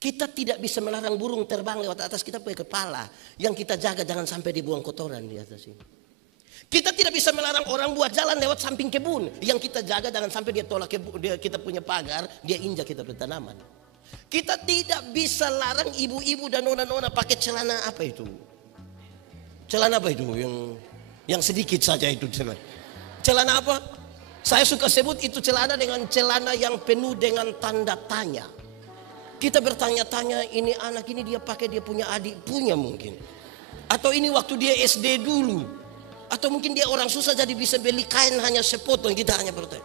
Kita tidak bisa melarang burung terbang lewat atas kita punya kepala. Yang kita jaga jangan sampai dibuang kotoran di atas ini. Kita tidak bisa melarang orang buat jalan lewat samping kebun. Yang kita jaga jangan sampai dia tolak kita punya pagar, dia injak kita punya tanaman. Kita tidak bisa larang ibu-ibu dan nona-nona pakai celana apa itu? Celana apa itu? Yang sedikit saja itu celana. Celana apa? Saya suka sebut itu celana dengan celana yang penuh dengan tanda tanya. Kita bertanya-tanya, ini anak ini dia pakai dia punya adik punya mungkin. Atau ini waktu dia SD dulu. Atau mungkin dia orang susah jadi bisa beli kain hanya sepotong. Kita hanya bertanya.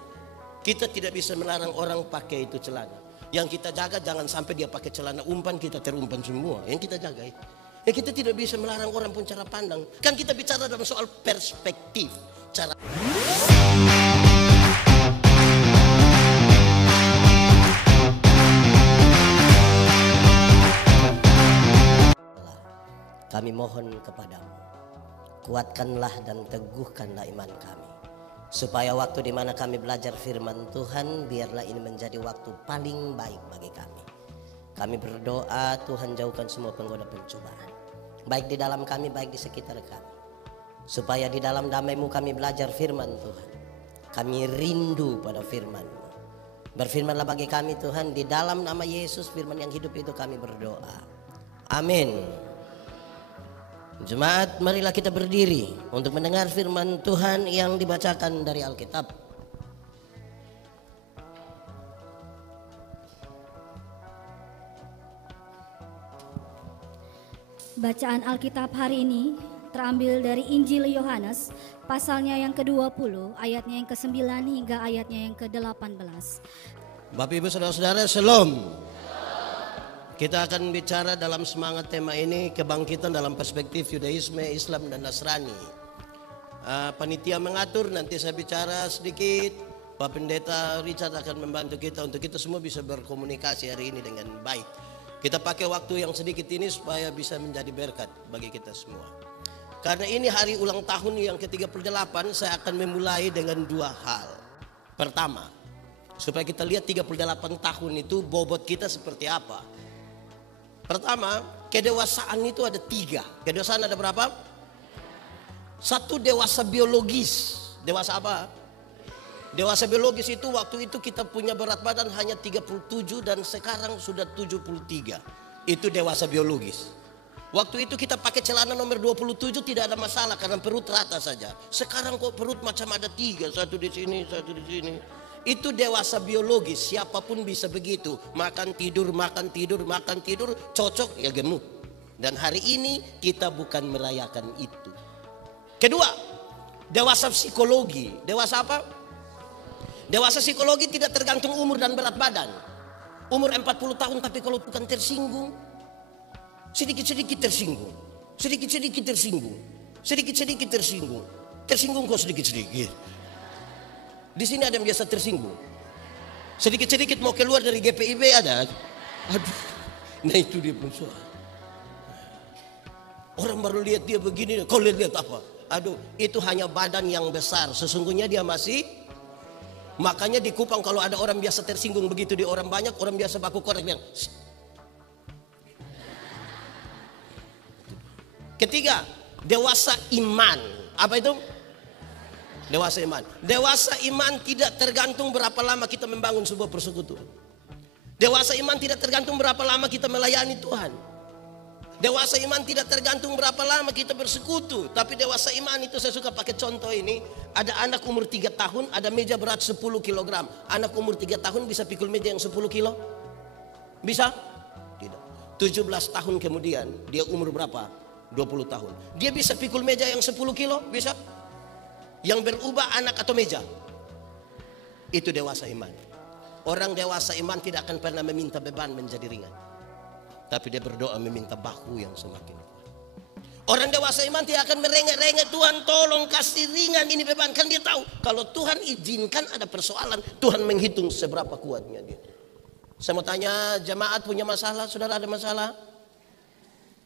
Kita tidak bisa melarang orang pakai itu celana. Yang kita jaga jangan sampai dia pakai celana umpan, kita terumpan semua. Yang kita jaga itu. Ya kita tidak bisa melarang orang pun cara pandang. Kan kita bicara dalam soal perspektif. Cara. Kami mohon kepadamu, kuatkanlah dan teguhkanlah iman kami. Supaya waktu di mana kami belajar firman Tuhan, biarlah ini menjadi waktu paling baik bagi kami. Kami berdoa Tuhan jauhkan semua penggoda pencobaan. Baik di dalam kami, baik di sekitar kami. Supaya di dalam damai-Mu kami belajar firman Tuhan. Kami rindu pada firman-Mu. Berfirmanlah bagi kami Tuhan, di dalam nama Yesus firman yang hidup itu kami berdoa. Amin. Jemaat, marilah kita berdiri untuk mendengar firman Tuhan yang dibacakan dari Alkitab. Bacaan Alkitab hari ini terambil dari Injil Yohanes, pasalnya yang ke-20, ayatnya yang ke-9 hingga ayatnya yang ke-18. Bapak Ibu Saudara-saudara, Shalom. Kita akan bicara dalam semangat tema ini, kebangkitan dalam perspektif Yudaisme, Islam dan Nasrani. Panitia mengatur, nanti saya bicara sedikit. Pak Pendeta Richard akan membantu kita untuk kita semua bisa berkomunikasi hari ini dengan baik. Kita pakai waktu yang sedikit ini supaya bisa menjadi berkat bagi kita semua. Karena ini hari ulang tahun yang ke-38, saya akan memulai dengan dua hal. Pertama, supaya kita lihat 38 tahun itu bobot kita seperti apa. Pertama, kedewasaan itu ada 3. Kedewasaan ada berapa? 1 dewasa biologis. Dewasa apa? Dewasa biologis itu waktu itu kita punya berat badan hanya 37 dan sekarang sudah 73. Itu dewasa biologis. Waktu itu kita pakai celana nomor 27 tidak ada masalah karena perut rata saja. Sekarang kok perut macam ada 3, satu di sini, satu di sini. Itu dewasa biologis, siapapun bisa begitu. Makan tidur, cocok ya gemuk. Dan hari ini kita bukan merayakan itu. Kedua, dewasa psikologi. Dewasa apa? Dewasa psikologi tidak tergantung umur dan berat badan. Umur 40 tahun tapi kalau bukan tersinggung, sedikit-sedikit tersinggung. Sedikit-sedikit tersinggung. Sedikit-sedikit tersinggung. Tersinggung kok sedikit-sedikit. Di sini ada yang biasa tersinggung. Sedikit-sedikit mau keluar dari GPIB ada. Aduh, nah itu dia pun soal. Orang baru lihat dia begini, kau lihat apa? Aduh, itu hanya badan yang besar. Sesungguhnya dia masih. Makanya di Kupang kalau ada orang biasa tersinggung begitu di orang banyak, orang biasa baku korek yang. Ketiga, dewasa iman. Apa itu? Dewasa iman. Dewasa iman tidak tergantung berapa lama kita membangun sebuah persekutuan. Dewasa iman tidak tergantung berapa lama kita melayani Tuhan. Dewasa iman tidak tergantung berapa lama kita bersekutu. Tapi dewasa iman itu saya suka pakai contoh ini. Ada anak umur 3 tahun, ada meja berat 10 kg. Anak umur 3 tahun bisa pikul meja yang 10 kilo? Bisa? Tidak. 17 tahun kemudian, dia umur berapa? 20 tahun. Dia bisa pikul meja yang 10 kilo? Bisa? Yang berubah anak atau meja. Itu dewasa iman. Orang dewasa iman tidak akan pernah meminta beban menjadi ringan. Tapi dia berdoa meminta bahu yang semakin kuat. Orang dewasa iman tidak akan merengek-rengek, Tuhan tolong kasih ringan ini beban. Kan dia tahu kalau Tuhan izinkan ada persoalan, Tuhan menghitung seberapa kuatnya dia. Saya mau tanya, jemaat punya masalah? Saudara ada masalah?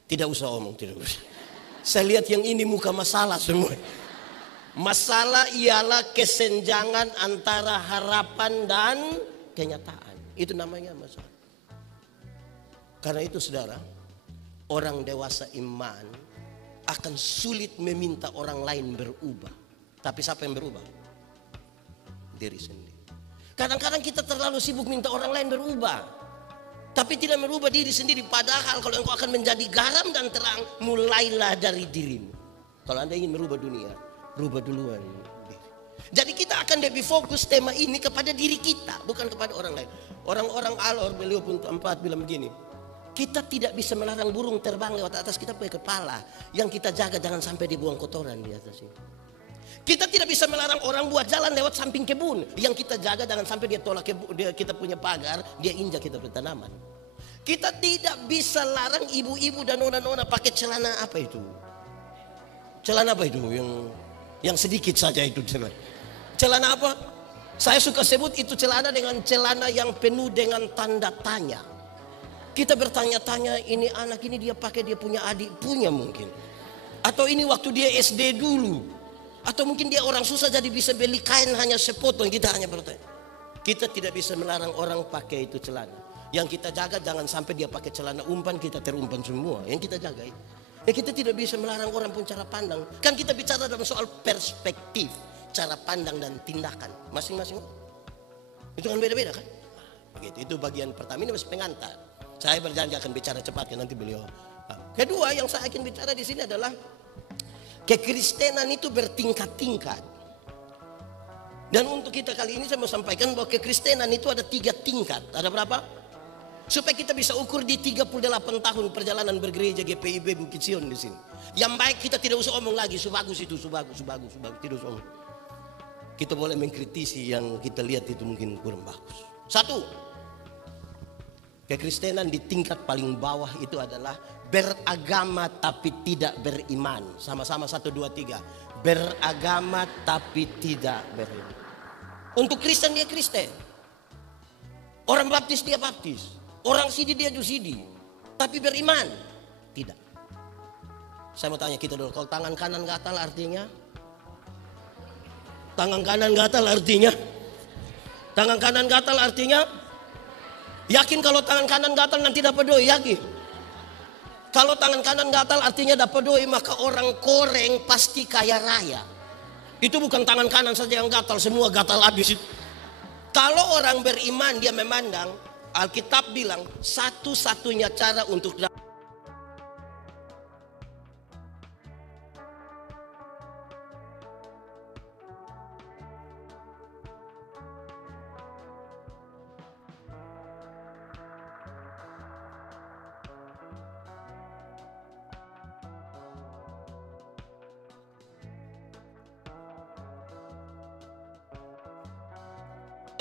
Tidak usah omong, tidak usah. Saya lihat yang ini muka masalah semua. Masalah ialah kesenjangan antara harapan dan kenyataan. Itu namanya masalah. Karena itu saudara, orang dewasa iman akan sulit meminta orang lain berubah. Tapi siapa yang berubah? Diri sendiri. Kadang-kadang kita terlalu sibuk minta orang lain berubah, tapi tidak merubah diri sendiri. Padahal kalau engkau akan menjadi garam dan terang, mulailah dari dirimu. Kalau Anda ingin merubah dunia, rubah duluan diri. Jadi kita akan lebih fokus tema ini kepada diri kita, bukan kepada orang lain. Orang-orang Alor beliau pun 4 bilang begini, kita tidak bisa melarang burung terbang lewat atas kita punya kepala. Yang kita jaga jangan sampai dia buang kotoran di atas ini. Kita tidak bisa melarang orang buat jalan lewat samping kebun. Yang kita jaga jangan sampai dia tolak kita punya pagar, dia injak kita punya tanaman. Kita tidak bisa larang ibu-ibu dan nona-nona pakai celana apa itu? Celana apa itu? Yang sedikit saja itu celana. Celana apa? Saya suka sebut itu celana dengan celana yang penuh dengan tanda tanya. Kita bertanya-tanya, ini anak ini dia pakai dia punya adik punya mungkin. Atau ini waktu dia SD dulu. Atau mungkin dia orang susah jadi bisa beli kain hanya sepotong. Kita hanya bertanya. Kita tidak bisa melarang orang pakai itu celana. Yang kita jaga jangan sampai dia pakai celana umpan, kita terumpan semua. Yang kita jaga itu. Ya kita tidak bisa melarang orang pun cara pandang. Kan kita bicara dalam soal perspektif, cara pandang dan tindakan masing-masing. Itu kan beda-beda kan? Begitu. Itu bagian pertama, ini masih pengantar. Saya berjanji akan bicara cepat ya nanti beliau. Kedua yang saya akan bicara di sini adalah kekristenan itu bertingkat-tingkat. Dan untuk kita kali ini saya mau sampaikan bahwa kekristenan itu ada 3 tingkat. Ada berapa? Supaya kita bisa ukur di 38 tahun perjalanan bergereja GPIB Bukit Sion di sini. Yang baik kita tidak usah omong lagi, bagus itu, bagus, tidak usah omong. Kita boleh mengkritisi yang kita lihat itu mungkin kurang bagus. 1. Kekristenan di tingkat paling bawah itu adalah beragama tapi tidak beriman. Sama-sama 1, 2, 3. Beragama tapi tidak beriman. Untuk Kristen dia Kristen. Orang baptis dia baptis. Orang sidi dia sidi. Tapi beriman? Tidak. Saya mau tanya kita dulu. Kalau tangan kanan gatal artinya? Tangan kanan gatal artinya? Tangan kanan gatal artinya? Yakin kalau tangan kanan gatal nanti dapat doi? Yakin? Kalau tangan kanan gatal artinya dapat doi, maka orang koreng pasti kaya raya. Itu bukan tangan kanan saja yang gatal, semua gatal habis itu. Kalau orang beriman dia memandang, Alkitab bilang satu-satunya cara untuk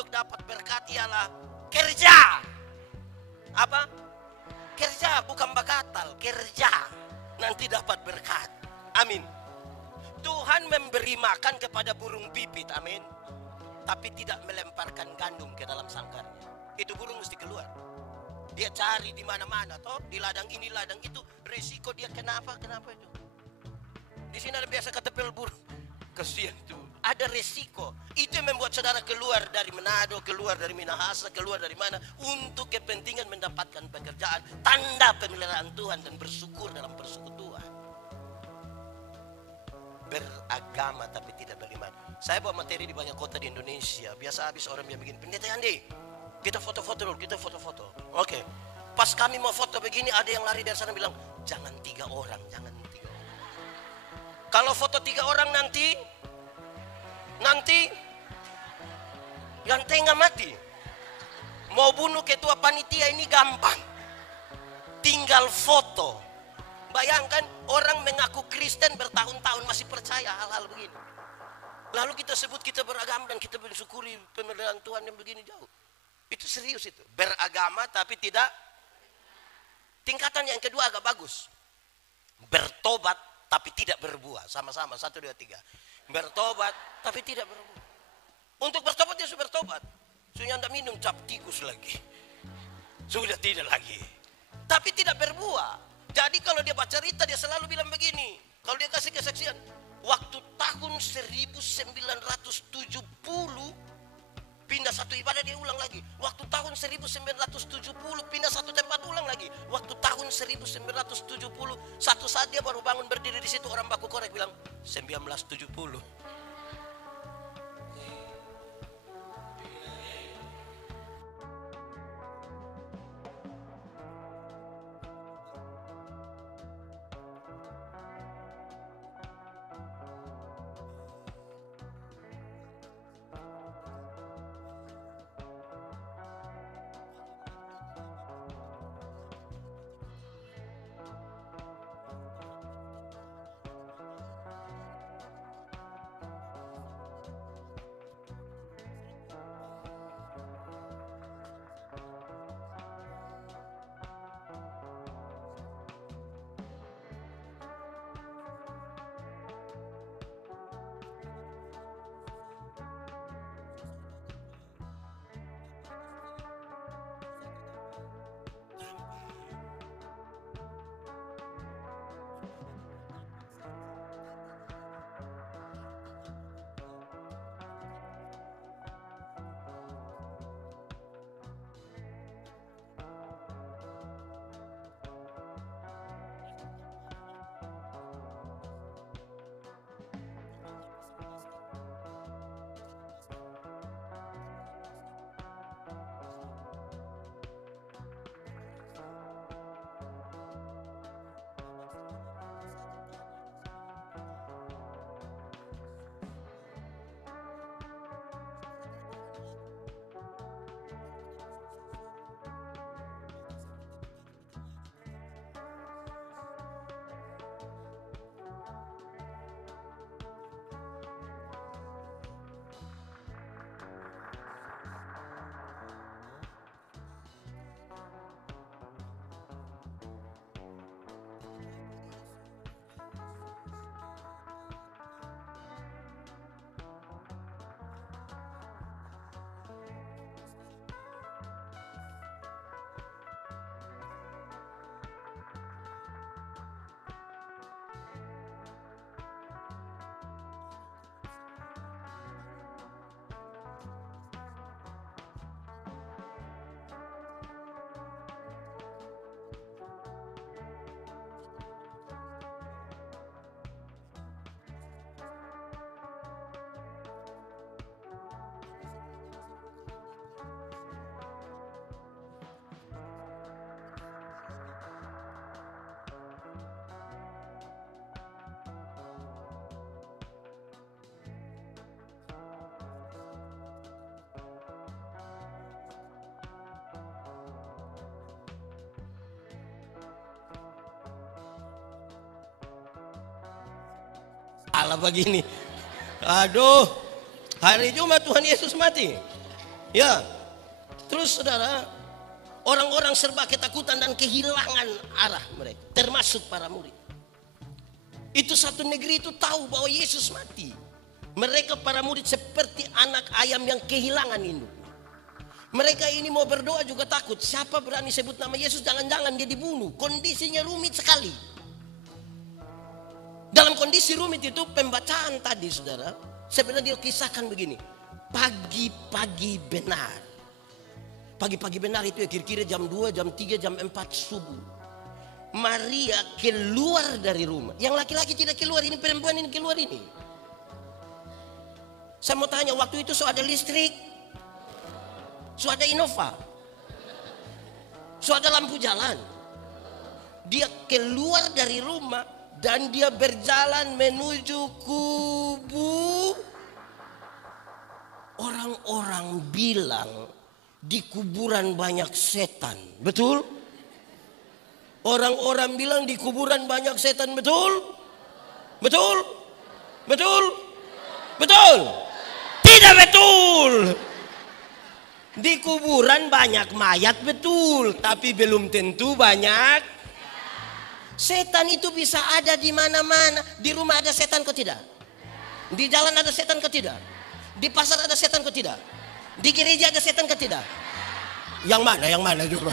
dapat berkat ialah kerja. Apa? Kerja, bukan bakatal, kerja. Nanti dapat berkat. Amin. Tuhan memberi makan kepada burung pipit, amin. Tapi tidak melemparkan gandum ke dalam sangkarnya. Itu burung mesti keluar. Dia cari di mana-mana, toh, di ladang ini, ladang itu, resiko dia kenapa itu. Di sini ada biasa ketepel burung. Kasihan tuh. Ada resiko. Itu yang membuat saudara keluar dari Manado, keluar dari Minahasa, keluar dari mana untuk kepentingan mendapatkan pekerjaan. Tanda pemeliharaan Tuhan dan bersyukur dalam persekutuan. Beragama tapi tidak beriman. Saya bawa materi di banyak kota di Indonesia. Biasa habis orang yang begini, Pendeta Andi, kita foto-foto dulu, kita foto-foto. Oke. Pas kami mau foto begini, ada yang lari dari sana bilang, jangan 3 orang, jangan 3 orang. Kalau foto 3 orang nanti yang tengah mati. Mau bunuh ketua panitia ini gampang. Tinggal foto. Bayangkan orang mengaku Kristen bertahun-tahun masih percaya hal-hal begini. Lalu kita sebut kita beragama dan kita bersyukuri pemeliharaan Tuhan yang begini jauh. Itu serius itu. Beragama tapi tidak. Tingkatan yang kedua agak bagus. Bertobat tapi tidak berbuah. Sama-sama 1, 2, 3. Bertobat tapi tidak berbuah. Untuk bertobat dia sudah bertobat. Sudah tidak minum cap tikus lagi. Sudah tidak lagi. Tapi tidak berbuah. Jadi kalau dia baca cerita dia selalu bilang begini. Kalau dia kasih kesaksian. Waktu tahun 1970 pindah satu ibadah dia ulang lagi. Waktu tahun 1970 pindah satu tempat ulang lagi. tahun 1970. Satu saat dia baru bangun berdiri di situ, orang baku korek bilang 1970. Allah begini. Aduh, hari Jumat Tuhan Yesus mati. Ya, terus saudara, orang-orang serba ketakutan dan kehilangan arah mereka, termasuk para murid. Itu satu negeri itu tahu bahwa Yesus mati. Mereka para murid seperti anak ayam yang kehilangan induk. Mereka ini mau berdoa juga takut. Siapa berani sebut nama Yesus, jangan-jangan dia dibunuh. Kondisinya rumit sekali. Dalam kondisi rumit itu pembacaan tadi saudara, sebenarnya dia kisahkan begini. Pagi-pagi benar. Pagi-pagi benar itu ya kira-kira jam 2, jam 3, jam 4 subuh. Maria keluar dari rumah. Yang laki-laki tidak keluar, ini perempuan ini keluar ini. Saya mau tanya, waktu itu so ada listrik, so ada Innova, so ada lampu jalan. Dia keluar dari rumah dan dia berjalan menuju kubu. Orang-orang bilang di kuburan banyak setan, betul? Orang-orang bilang di kuburan banyak setan, betul? Betul? Betul? Betul? Tidak betul. Di kuburan banyak mayat, betul, tapi belum tentu banyak. Setan itu bisa ada di mana-mana. Di rumah ada setan kok tidak? Di jalan ada setan kok tidak? Di pasar ada setan kok tidak? Di gereja ada setan kok tidak? Yang mana? Yang mana juga?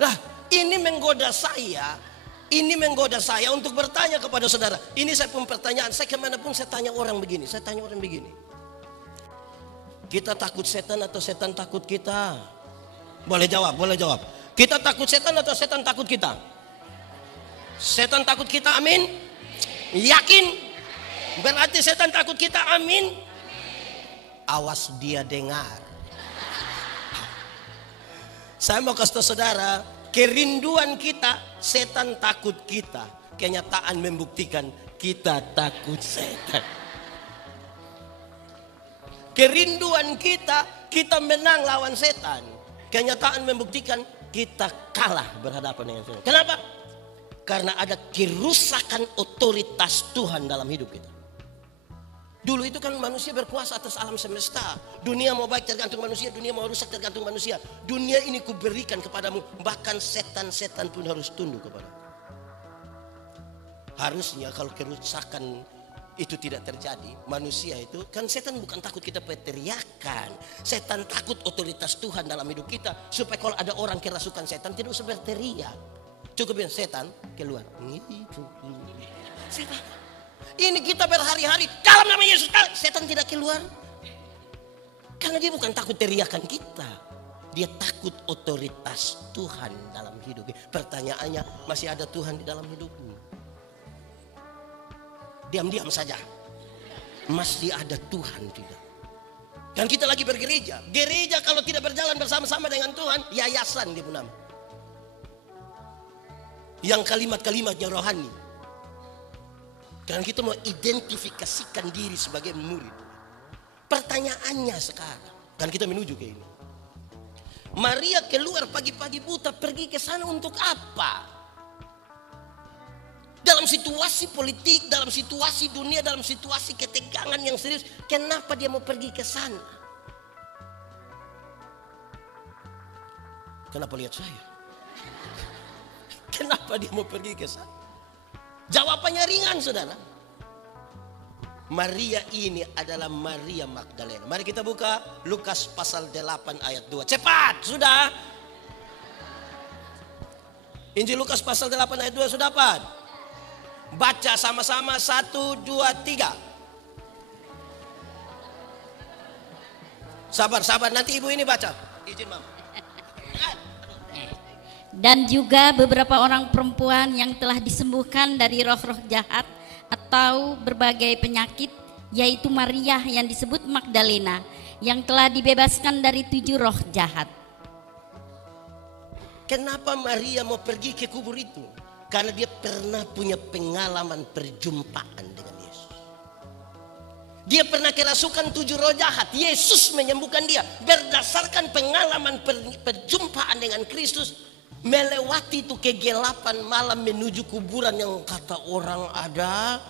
Lah, ini menggoda saya. Ini menggoda saya untuk bertanya kepada saudara. Ini saya pun pertanyaan. Saya kemanapun saya tanya orang begini. Saya tanya orang begini. Kita takut setan atau setan takut kita? Boleh jawab, boleh jawab. Kita takut setan atau setan takut kita? Setan takut kita, amin. Yakin? Berarti setan takut kita, amin. Awas dia dengar. Saya mau kasih tahu saudara, kerinduan kita, setan takut kita. Kenyataan membuktikan kita takut setan. Kerinduan kita, kita menang lawan setan. Kenyataan membuktikan kita kalah berhadapan dengan setan. Kenapa? Karena ada kerusakan otoritas Tuhan dalam hidup kita. Dulu itu kan manusia berkuasa atas alam semesta. Dunia mau baik tergantung manusia, dunia mau rusak tergantung manusia. Dunia ini kuberikan kepadamu, bahkan setan-setan pun harus tunduk kepadamu. Harusnya kalau kerusakan itu tidak terjadi, manusia itu kan setan bukan takut kita berteriakan. Setan takut otoritas Tuhan dalam hidup kita, supaya kalau ada orang kerasukan setan tidak usah berteriak. Cukup bilang setan keluar. Setan. Ini kita berhari-hari dalam nama Yesus, setan tidak keluar. Karena dia bukan takut teriakan kita, dia takut otoritas Tuhan dalam hidupnya. Pertanyaannya, masih ada Tuhan di dalam hidupmu? Diam-diam saja. Masih ada Tuhan tidak? Dan kita lagi bergereja. Gereja kalau tidak berjalan bersama-sama dengan Tuhan, yayasan dia pun nama. Yang kalimat-kalimatnya rohani. Karena kita mau identifikasikan diri sebagai murid. Pertanyaannya sekarang, dan kita menuju ke ini. Maria keluar pagi-pagi buta pergi ke sana untuk apa? Dalam situasi politik, dalam situasi dunia, dalam situasi ketegangan yang serius, kenapa dia mau pergi ke sana? Kenapa lihat saya? Kenapa dia mau pergi ke sana? Jawabannya ringan, saudara. Maria ini adalah Maria Magdalena. Mari kita buka Lukas pasal 8 ayat 2. Cepat, sudah. Injil Lukas pasal 8 ayat 2 sudah dapat? Baca sama-sama 1, 2, 3. Sabar, nanti ibu ini baca. Izin mama. Dan juga beberapa orang perempuan yang telah disembuhkan dari roh-roh jahat atau berbagai penyakit, yaitu Maria yang disebut Magdalena, yang telah dibebaskan dari 7 roh jahat. Kenapa Maria mau pergi ke kubur itu? Karena dia pernah punya pengalaman perjumpaan dengan Yesus. Dia pernah kerasukan 7 roh jahat. Yesus menyembuhkan dia. Berdasarkan pengalaman perjumpaan dengan Kristus. Melewati itu kegelapan malam menuju kuburan yang kata orang ada.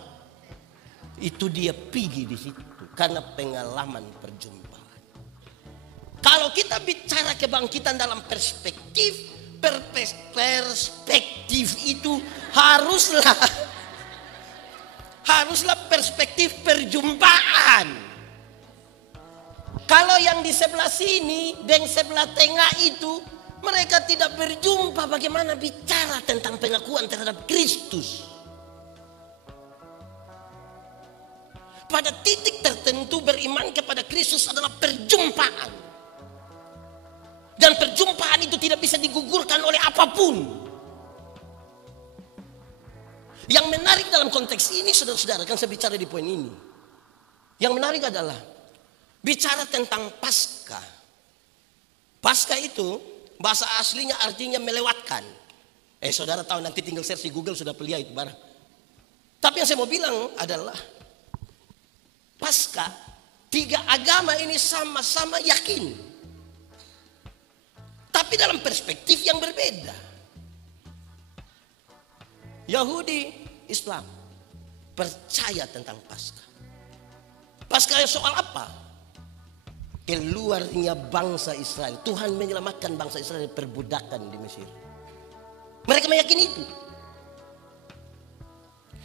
Itu dia pergi di situ. Karena pengalaman perjumpaan. Kalau kita bicara kebangkitan dalam perspektif itu haruslah perspektif perjumpaan. Kalau yang di sebelah sini dan sebelah tengah itu mereka tidak berjumpa, bagaimana bicara tentang pengakuan terhadap Kristus? Pada titik tertentu beriman kepada Kristus adalah perjumpaan. Dan perjumpaan itu tidak bisa digugurkan oleh apapun. Yang menarik dalam konteks ini, saudara-saudara, kan saya bicara di poin ini. Yang menarik adalah bicara tentang Paskah. Paskah itu bahasa aslinya artinya melewatkan. Saudara tahu, nanti tinggal search di Google sudah pelia itu barang. Tapi yang saya mau bilang adalah Paskah, 3 agama ini sama-sama yakin. Tapi dalam perspektif yang berbeda. Yahudi, Islam percaya tentang Paskah. Paskah soal apa? Keluarnya bangsa Israel. Tuhan menyelamatkan bangsa Israel dari perbudakan di Mesir. Mereka meyakini itu.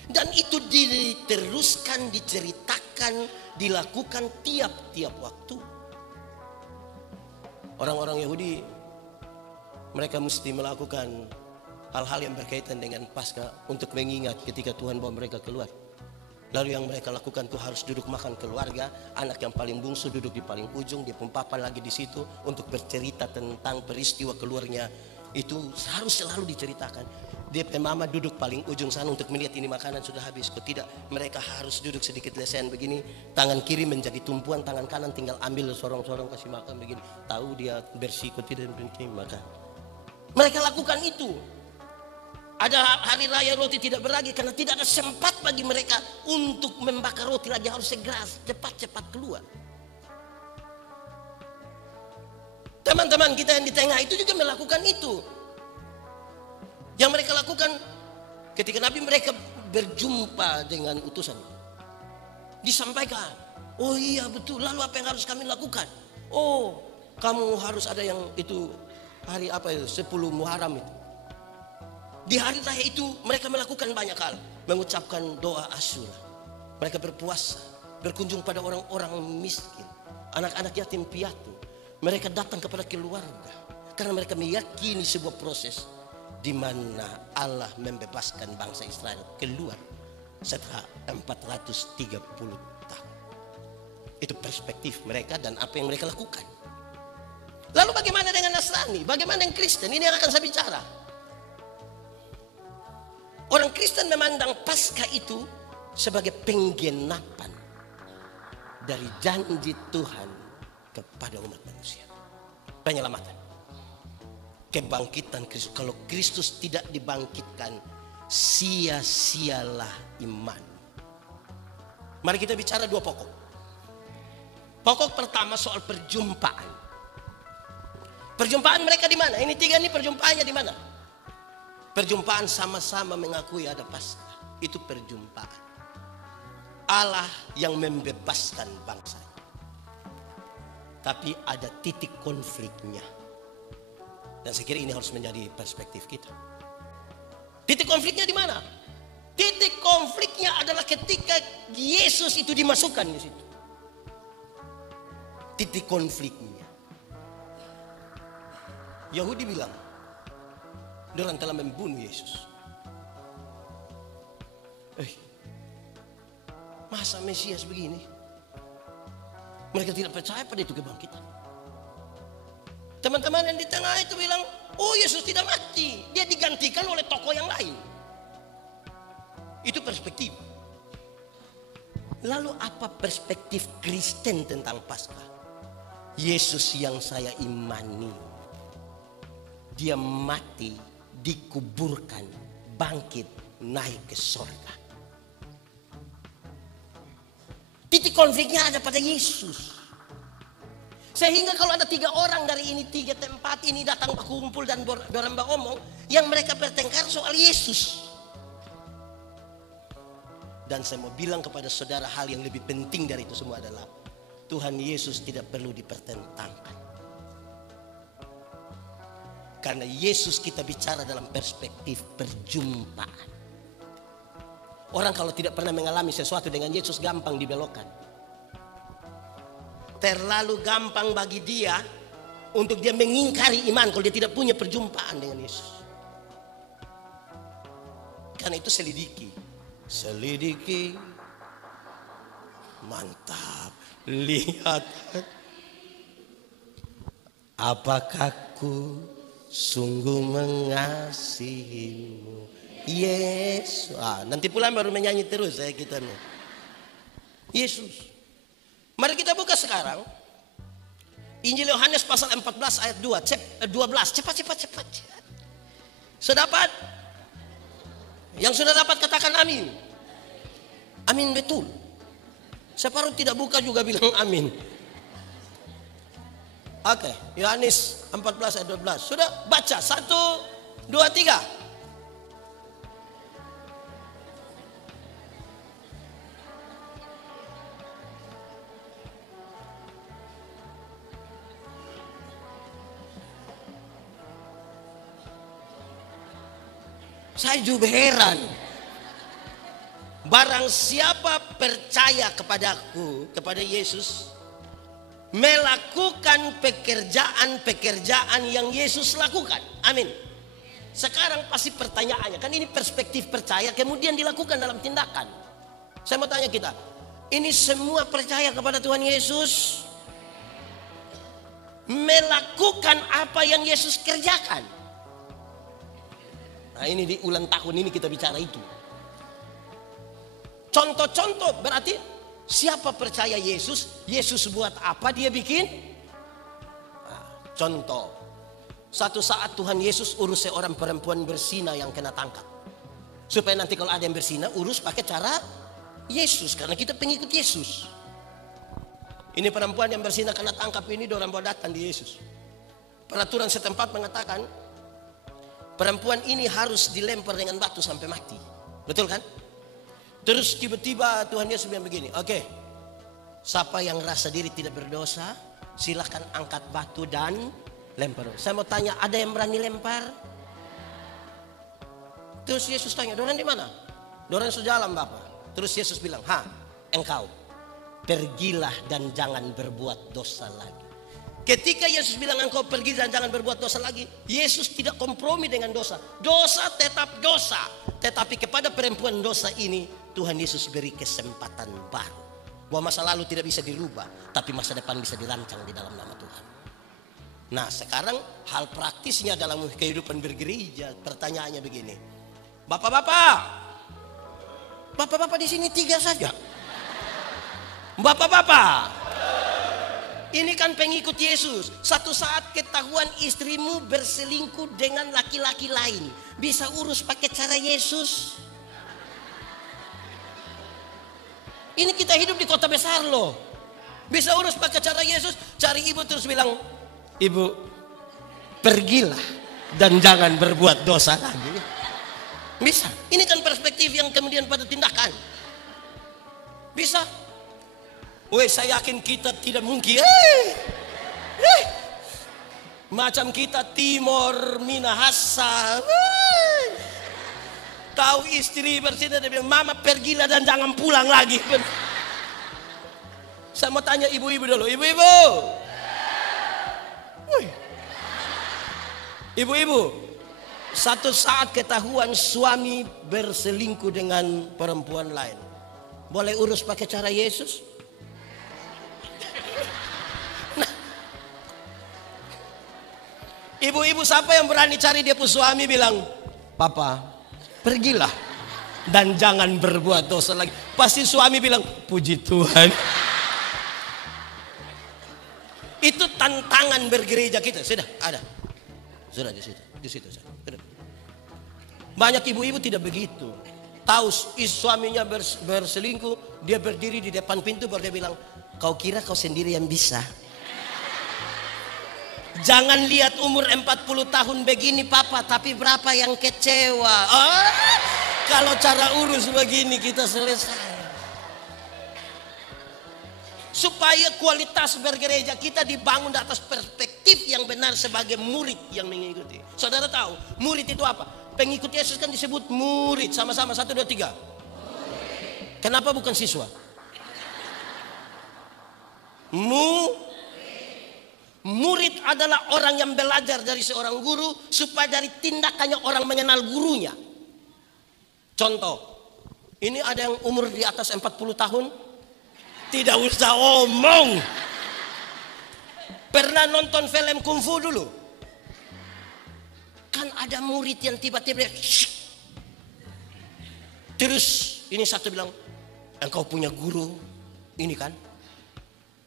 Dan itu diteruskan, diceritakan, dilakukan tiap-tiap waktu. Orang-orang Yahudi, mereka mesti melakukan hal-hal yang berkaitan dengan Paskah untuk mengingat ketika Tuhan bawa mereka keluar. Lalu yang mereka lakukan tuh harus duduk makan keluarga, anak yang paling bungsu duduk di paling ujung, dia pun lagi di situ untuk bercerita tentang peristiwa keluarnya. Itu harus selalu diceritakan. Dia mama duduk paling ujung sana untuk melihat ini makanan sudah habis. Kok tidak, mereka harus duduk sedikit lesen begini, tangan kiri menjadi tumpuan, tangan kanan tinggal ambil sorong-sorong kasih makan begini. Tahu dia bersih kok tidak berhenti makan. Mereka lakukan itu. Ada hari raya roti tidak beragi karena tidak ada sempat bagi mereka untuk membakar roti lagi, harus segera cepat-cepat keluar. Teman-teman kita yang di tengah itu juga melakukan itu. Yang mereka lakukan ketika Nabi mereka berjumpa dengan utusan, disampaikan, oh iya betul, lalu apa yang harus kami lakukan? Oh, kamu harus ada yang itu hari apa itu 10 Muharram itu. Di hari raya itu mereka melakukan banyak hal, mengucapkan doa Asyura. Mereka berpuasa, berkunjung pada orang-orang miskin, anak-anak yatim piatu. Mereka datang kepada keluarga karena mereka meyakini sebuah proses di mana Allah membebaskan bangsa Israel keluar setelah 430 tahun. Itu perspektif mereka dan apa yang mereka lakukan. Lalu bagaimana dengan Nasrani? Bagaimana dengan Kristen? Ini yang akan saya bicara. Orang Kristen memandang Paskah itu sebagai penggenapan dari janji Tuhan kepada umat manusia. Penyelamatan, kebangkitan Kristus. Kalau Kristus tidak dibangkitkan, sia-sialah iman. Mari kita bicara dua pokok. Pokok pertama soal perjumpaan. Perjumpaan mereka di mana? Ini tiga nih perjumpaannya di mana? Perjumpaan sama-sama mengakui ada Paskah. Itu perjumpaan Allah yang membebaskan bangsa. Tapi ada titik konfliknya. Dan saya kira ini harus menjadi perspektif kita. Titik konfliknya di mana? Titik konfliknya adalah ketika Yesus itu dimasukkan di situ. Titik konfliknya. Yahudi bilang, orang telah membunuh Yesus. Masa Mesias begini? Mereka tidak percaya pada itu kebangkitan. Teman-teman yang di tengah itu bilang, oh Yesus tidak mati, dia digantikan oleh tokoh yang lain. Itu perspektif. Lalu apa perspektif Kristen tentang Paskah? Yesus yang saya imani, dia mati, dikuburkan, bangkit, naik ke sorga. Titik konfliknya ada pada Yesus. Sehingga kalau ada 3 orang dari ini 3 tempat ini datang berkumpul dan dorang ngomong, yang mereka bertengkar soal Yesus. Dan saya mau bilang kepada saudara, hal yang lebih penting dari itu semua adalah Tuhan Yesus tidak perlu dipertentangkan. Karena Yesus kita bicara dalam perspektif perjumpaan. Orang kalau tidak pernah mengalami sesuatu dengan Yesus gampang dibelokkan. Terlalu gampang bagi dia untuk dia mengingkari iman kalau dia tidak punya perjumpaan dengan Yesus. Karena itu selidiki, mantap, lihat, apakah ku sungguh mengasihimu, Yesus. Nanti pulang baru menyanyi terus kita nih. Yesus. Mari kita buka sekarang Injil Yohanes pasal 14 ayat 12. Cepat. Sudah dapat? Yang sudah dapat katakan amin. Amin betul. Separuh tidak buka juga bilang amin. Oke, Yohanes 14 ayat 12. Sudah baca 1, 2, 3. Saya juga heran. Barang siapa percaya kepadaku, kepada Yesus, melakukan pekerjaan-pekerjaan yang Yesus lakukan. Amin. Sekarang pasti pertanyaannya, kan ini perspektif percaya kemudian dilakukan dalam tindakan. Saya mau tanya kita, ini semua percaya kepada Tuhan Yesus, melakukan apa yang Yesus kerjakan. Nah ini di ulang tahun ini kita bicara itu. Contoh-contoh berarti siapa percaya Yesus, Yesus buat apa dia bikin? Nah, contoh, satu saat Tuhan Yesus urus seorang perempuan berzina yang kena tangkap. Supaya nanti kalau ada yang berzina urus pakai cara Yesus, karena kita pengikut Yesus. Ini perempuan yang berzina kena tangkap ini, orang bawa datang di Yesus. Peraturan setempat mengatakan perempuan ini harus dilempar dengan batu sampai mati. Betul kan? Terus tiba-tiba Tuhan Yesus bilang begini, oke, siapa yang rasa diri tidak berdosa, silahkan angkat batu dan lempar. Saya mau tanya, ada yang berani lempar? Terus Yesus tanya, dorang di mana? Dorang sejalan Bapak. Terus Yesus bilang, engkau pergilah dan jangan berbuat dosa lagi. Ketika Yesus bilang engkau pergi dan jangan berbuat dosa lagi, Yesus tidak kompromi dengan dosa. Dosa tetap dosa. Tetapi kepada perempuan dosa ini, Tuhan Yesus beri kesempatan baru. Bahwa masa lalu tidak bisa dirubah, tapi masa depan bisa dirancang di dalam nama Tuhan. Nah sekarang hal praktisnya dalam kehidupan bergereja, pertanyaannya begini. Bapak-bapak di sini 3 saja. Bapak-bapak, ini kan pengikut Yesus. Satu saat ketahuan istrimu berselingkuh dengan laki-laki lain, bisa urus pakai cara Yesus? Ini kita hidup di kota besar loh. Bisa urus pakai cara Yesus. Cari ibu terus bilang, ibu pergilah dan jangan berbuat dosa lagi. Bisa. Ini kan perspektif yang kemudian pada tindakan. Bisa. Weh, saya yakin kita tidak mungkin. Macam kita Timor Minahasa. Tahu istri bersih, dia bilang, mama pergilah dan jangan pulang lagi. Saya mau tanya ibu-ibu dulu. Ibu-ibu. Ibu-ibu. Satu saat ketahuan suami berselingkuh dengan perempuan lain, boleh urus pakai cara Yesus? Nah, ibu-ibu siapa yang berani cari dia punya suami bilang, Papa pergilah dan jangan berbuat dosa lagi. Pasti suami bilang, puji Tuhan. Itu tantangan bergereja kita. Sudah ada. Sudah di situ. Di situ. Banyak ibu-ibu tidak begitu. Tahu suaminya berselingkuh, dia berdiri di depan pintu baru dia bilang, kau kira kau sendiri yang bisa? Jangan lihat umur 40 tahun begini Papa, tapi berapa yang kecewa. Kalau cara urus begini kita selesai. Supaya kualitas bergereja kita dibangun di atas perspektif yang benar sebagai murid yang mengikuti. Saudara tahu murid itu apa? Pengikut Yesus kan disebut murid. Sama-sama 1, 2, 3. Kenapa bukan siswa? Murid adalah orang yang belajar dari seorang guru supaya dari tindakannya orang mengenal gurunya. Contoh, ini ada yang umur di atas 40 tahun. Tidak usah omong. Pernah nonton film kungfu dulu? Kan ada murid yang tiba-tiba terus ini satu bilang, engkau punya guru ini kan?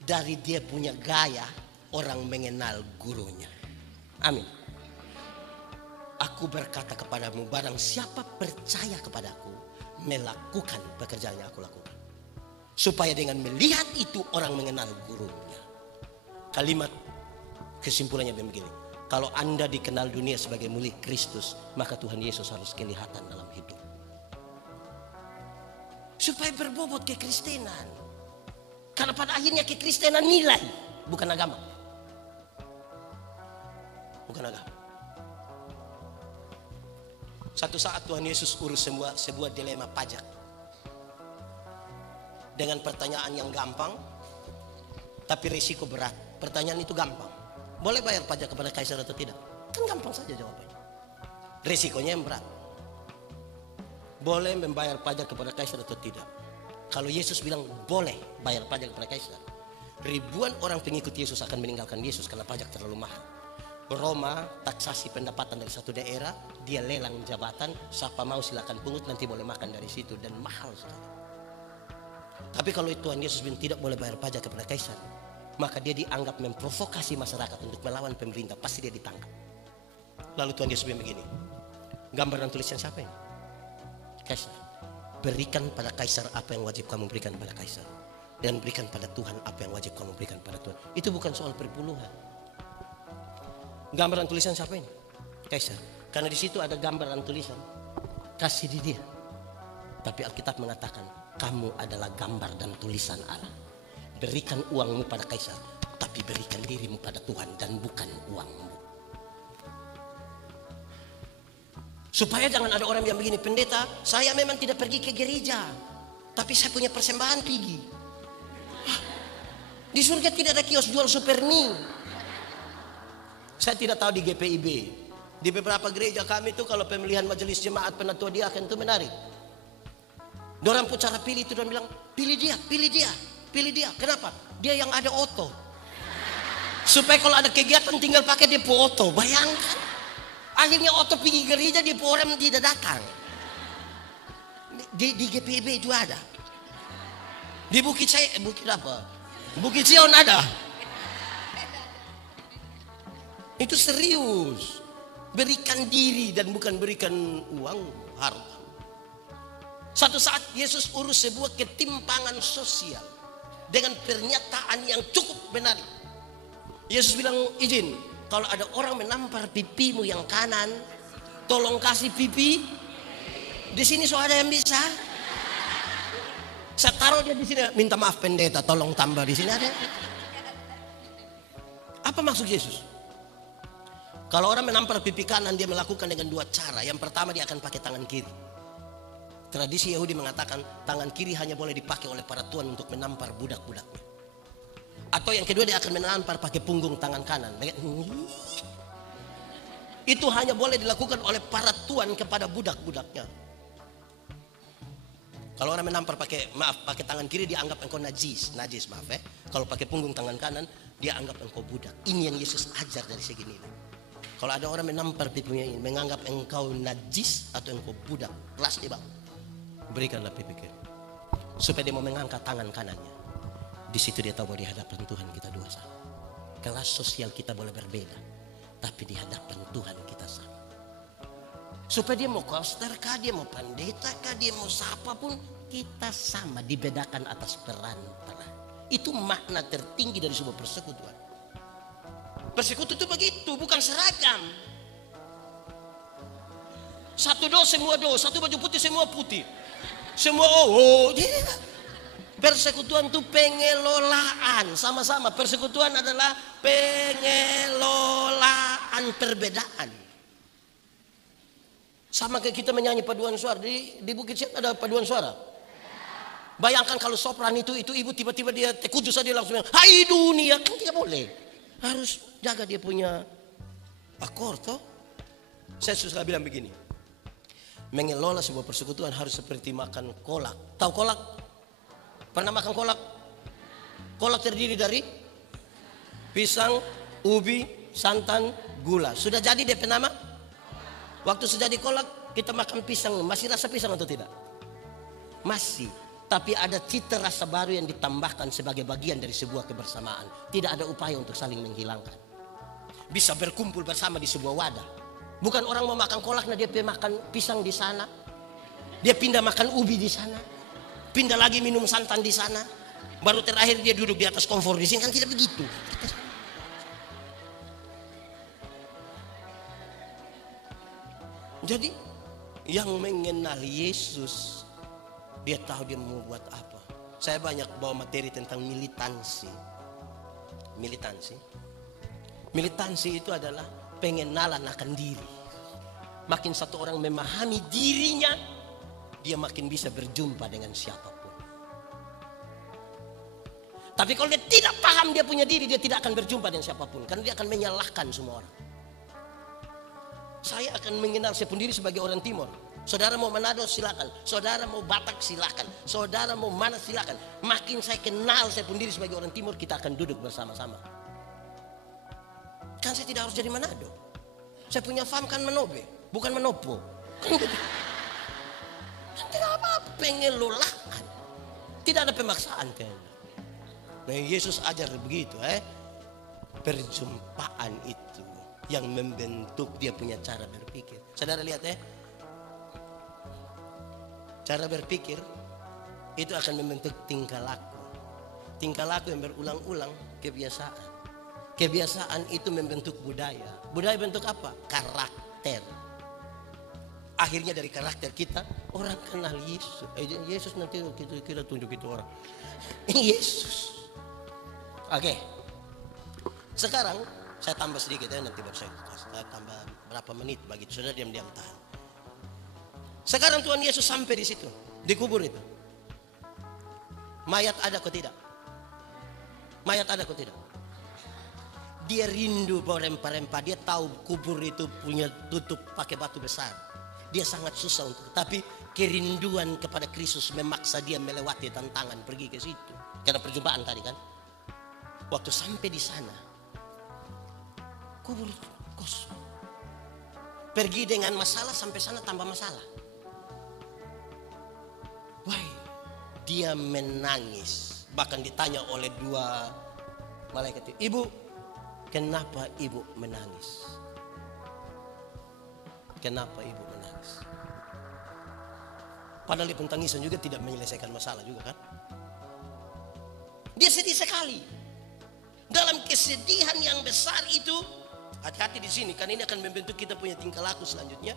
Dari dia punya gaya orang mengenal gurunya. Amin. Aku berkata kepadamu, barang siapa percaya kepadaku, melakukan pekerjaan yang aku lakukan. Supaya dengan melihat itu orang mengenal gurunya. Kalimat kesimpulannya begini. Kalau Anda dikenal dunia sebagai murid Kristus, maka Tuhan Yesus harus kelihatan dalam hidup. Supaya berbobot kekristenan. Karena pada akhirnya kekristenan nilai, bukan agama. Bukan agama. Satu saat Tuhan Yesus urus sebuah dilema pajak. Dengan pertanyaan yang gampang, tapi risiko berat. Pertanyaan itu gampang. Boleh bayar pajak kepada kaisar atau tidak? Kan gampang saja jawabannya. Risikonya yang berat. Boleh membayar pajak kepada kaisar atau tidak? Kalau Yesus bilang boleh bayar pajak kepada kaisar, ribuan orang pengikut Yesus akan meninggalkan Yesus karena pajak terlalu mahal. Roma taksasi pendapatan dari satu daerah, dia lelang jabatan, siapa mau silakan pungut, nanti boleh makan dari situ, dan mahal sekali. Tapi kalau Tuhan Yesus bilang tidak boleh bayar pajak kepada kaisar, maka dia dianggap memprovokasi masyarakat untuk melawan pemerintah, pasti dia ditangkap. Lalu Tuhan Yesus bilang begini, gambar dan tulisan siapa ini? Kaisar. Berikan pada kaisar apa yang wajib kamu berikan pada kaisar, dan berikan pada Tuhan apa yang wajib kamu berikan pada Tuhan. Itu bukan soal perpuluhan. Gambar dan tulisan siapa ini? Kaisar. Karena di situ ada gambar dan tulisan, kasih di dia. Tapi Alkitab mengatakan kamu adalah gambar dan tulisan Allah. Berikan uangmu pada kaisar, tapi berikan dirimu pada Tuhan dan bukan uangmu. Supaya jangan ada orang yang begini, pendeta, saya memang tidak pergi ke gereja, tapi saya punya persembahan pergi. Di surga tidak ada kios jual super mie. Saya tidak tahu di GPIB. Di beberapa gereja kami itu kalau pemilihan majelis jemaat penatua diaken itu menarik. Dorang pun cara pilih itu dan bilang, pilih dia, pilih dia, pilih dia. Kenapa? Dia yang ada oto. Supaya kalau ada kegiatan tinggal pakai dia oto. Bayangkan. Akhirnya oto pergi gereja, dia orang tidak datang. Di GPIB itu ada. Di Bukit apa? Bukit Sion ada. Itu serius. Berikan diri dan bukan berikan uang, harta. Suatu saat Yesus urus sebuah ketimpangan sosial dengan pernyataan yang cukup menarik. Yesus bilang, izin, kalau ada orang menampar pipimu yang kanan, tolong kasih pipi. Di sini so ada yang bisa. Saya taruh dia di sini, minta maaf pendeta, tolong tambah di sini ada. Apa maksud Yesus? Kalau orang menampar pipi kanan, dia melakukan dengan dua cara. Yang pertama, dia akan pakai tangan kiri. Tradisi Yahudi mengatakan tangan kiri hanya boleh dipakai oleh para tuan untuk menampar budak-budaknya. Atau yang kedua, dia akan menampar pakai punggung tangan kanan. Itu hanya boleh dilakukan oleh para tuan kepada budak-budaknya. Kalau orang menampar pakai tangan kiri, dia anggap engkau najis maaf ya. Kalau pakai punggung tangan kanan, dia anggap engkau budak. Ini yang Yesus ajar dari segi nilai. Kalau ada orang menampar pipinya ini, menganggap engkau najis atau engkau budak, kelas dia bang, berikanlah pipi kiri, supaya dia mau mengangkat tangan kanannya. Di situ dia tahu bahwa di hadapan Tuhan kita dua sama. Kelas sosial kita boleh berbeda, tapi di hadapan Tuhan kita sama. Supaya dia mau koster kah, dia mau pendeta kah, dia mau siapa pun, kita sama, dibedakan atas peran. Itu makna tertinggi dari sebuah persekutuan. Persekutu itu begitu, bukan seragam. Satu do semua do, satu baju putih semua putih, semua persekutuan itu pengelolaan sama-sama. Persekutuan adalah pengelolaan perbedaan. Sama kayak kita menyanyi paduan suara di Bukit Sion, ada paduan suara. Bayangkan kalau sopran itu ibu tiba-tiba dia tekujus saja langsung bilang, hai dunia, kan tidak boleh. Harus jaga dia punya akor toh. Saya suka bilang begini, mengelola sebuah persekutuan harus seperti makan kolak. Tahu kolak? Pernah makan kolak? Kolak terdiri dari pisang, ubi, santan, gula. Sudah jadi DP nama? Waktu sudah jadi kolak, kita makan pisang, masih rasa pisang atau tidak? Masih. Tapi ada cita rasa baru yang ditambahkan sebagai bagian dari sebuah kebersamaan. Tidak ada upaya untuk saling menghilangkan. Bisa berkumpul bersama di sebuah wadah. Bukan orang mau makan kolak, nah dia makan pisang di sana. Dia pindah makan ubi di sana. Pindah lagi minum santan di sana. Baru terakhir dia duduk di atas kompor di sini, kan tidak begitu. Jadi yang mengenal Yesus, dia tahu dia mau buat apa. Saya banyak bawa materi tentang militansi. Militansi itu adalah pengenalan akan diri. Makin satu orang memahami dirinya, dia makin bisa berjumpa dengan siapapun. Tapi kalau dia tidak paham dia punya diri, dia tidak akan berjumpa dengan siapapun. Karena dia akan menyalahkan semua orang. Saya akan mengenal saya sendiri sebagai orang Timur. Saudara mau Manado silakan, saudara mau Batak silakan, saudara mau mana silakan. Makin saya kenal saya pun diri sebagai orang Timur, kita akan duduk bersama-sama. Kan saya tidak harus jadi Manado. Saya punya farm kan Manobe, bukan Manopo. Tidak apa-apa, pengelolaan. Tidak ada pemaksaan kayaknya. Nah, Yesus ajar begitu, perjumpaan itu yang membentuk dia punya cara berpikir. Saudara lihat cara berpikir itu akan membentuk tingkah laku. Tingkah laku yang berulang-ulang kebiasaan. Kebiasaan itu membentuk budaya. Budaya bentuk apa? Karakter. Akhirnya dari karakter kita orang kenal Yesus. Yesus nanti kita tunjuk itu orang. Yesus. Oke. Sekarang saya tambah sedikit nanti baru saya tambah berapa menit bagi saudara diam-diam tahan. Sekarang Tuhan Yesus sampai di situ, di kubur itu. Mayat ada atau tidak? Mayat ada atau tidak? Dia rindu bawa rempah-rempah. Dia tahu kubur itu punya tutup pakai batu besar. Dia sangat susah untuk, tapi kerinduan kepada Kristus memaksa dia melewati tantangan pergi ke situ. Karena perjumpaan tadi kan. Waktu sampai di sana, kubur kosong. Pergi dengan masalah, sampai sana tambah masalah. Wah, dia menangis. Bahkan ditanya oleh dua malaikat, ibu, kenapa ibu menangis? Kenapa ibu menangis? Padahal di pentangisan juga tidak menyelesaikan masalah juga kan? Dia sedih sekali. Dalam kesedihan yang besar itu, hati-hati di sini kan ini akan membentuk kita punya tingkah laku selanjutnya.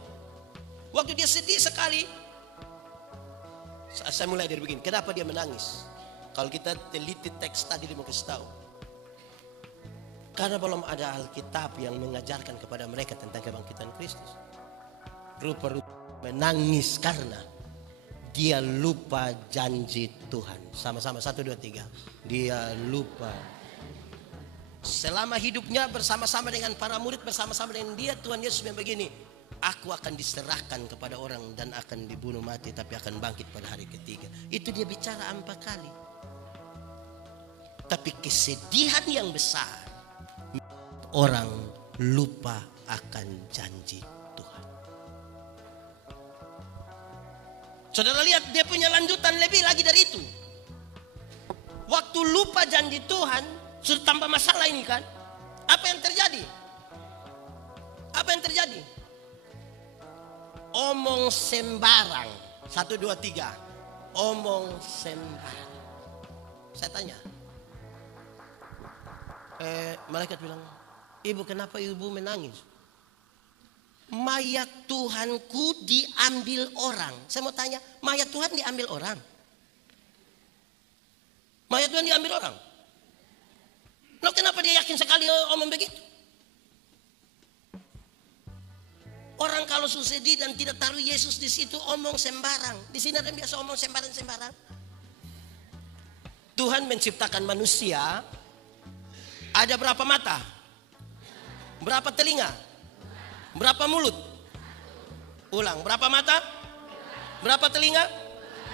Waktu dia sedih sekali, saya mulai dari begini. Kenapa dia menangis? Kalau kita teliti teks tadi dia mau kasih tahu. Karena belum ada Alkitab yang mengajarkan kepada mereka tentang kebangkitan Kristus. Rupa-rupa menangis karena dia lupa janji Tuhan. Sama-sama 1, 2, 3. Dia lupa. Selama hidupnya bersama-sama dengan para murid, bersama-sama dengan dia, Tuhan Yesus bilang begini, aku akan diserahkan kepada orang dan akan dibunuh mati, tapi akan bangkit pada hari ketiga. Itu dia bicara 4 kali. Tapi kesedihan yang besar, orang lupa akan janji Tuhan. Saudara lihat dia punya lanjutan lebih lagi dari itu. Waktu lupa janji Tuhan, sudah tambah masalah ini kan. Apa yang terjadi? Apa yang terjadi? Omong sembarang. 1, 2, 3. Omong sembarang. Saya tanya. Malaikat bilang, ibu kenapa ibu menangis? Mayat Tuhanku diambil orang. Saya mau tanya, mayat Tuhan diambil orang? Mayat Tuhan diambil orang? Loh kenapa dia yakin sekali omong begitu? Orang kalau sedih dan tidak taruh Yesus di situ omong sembarang. Di sini ada yang biasa omong sembarang-sembarang. Tuhan menciptakan manusia. Ada berapa mata? Berapa telinga? Berapa mulut? Ulang, berapa mata? Berapa telinga?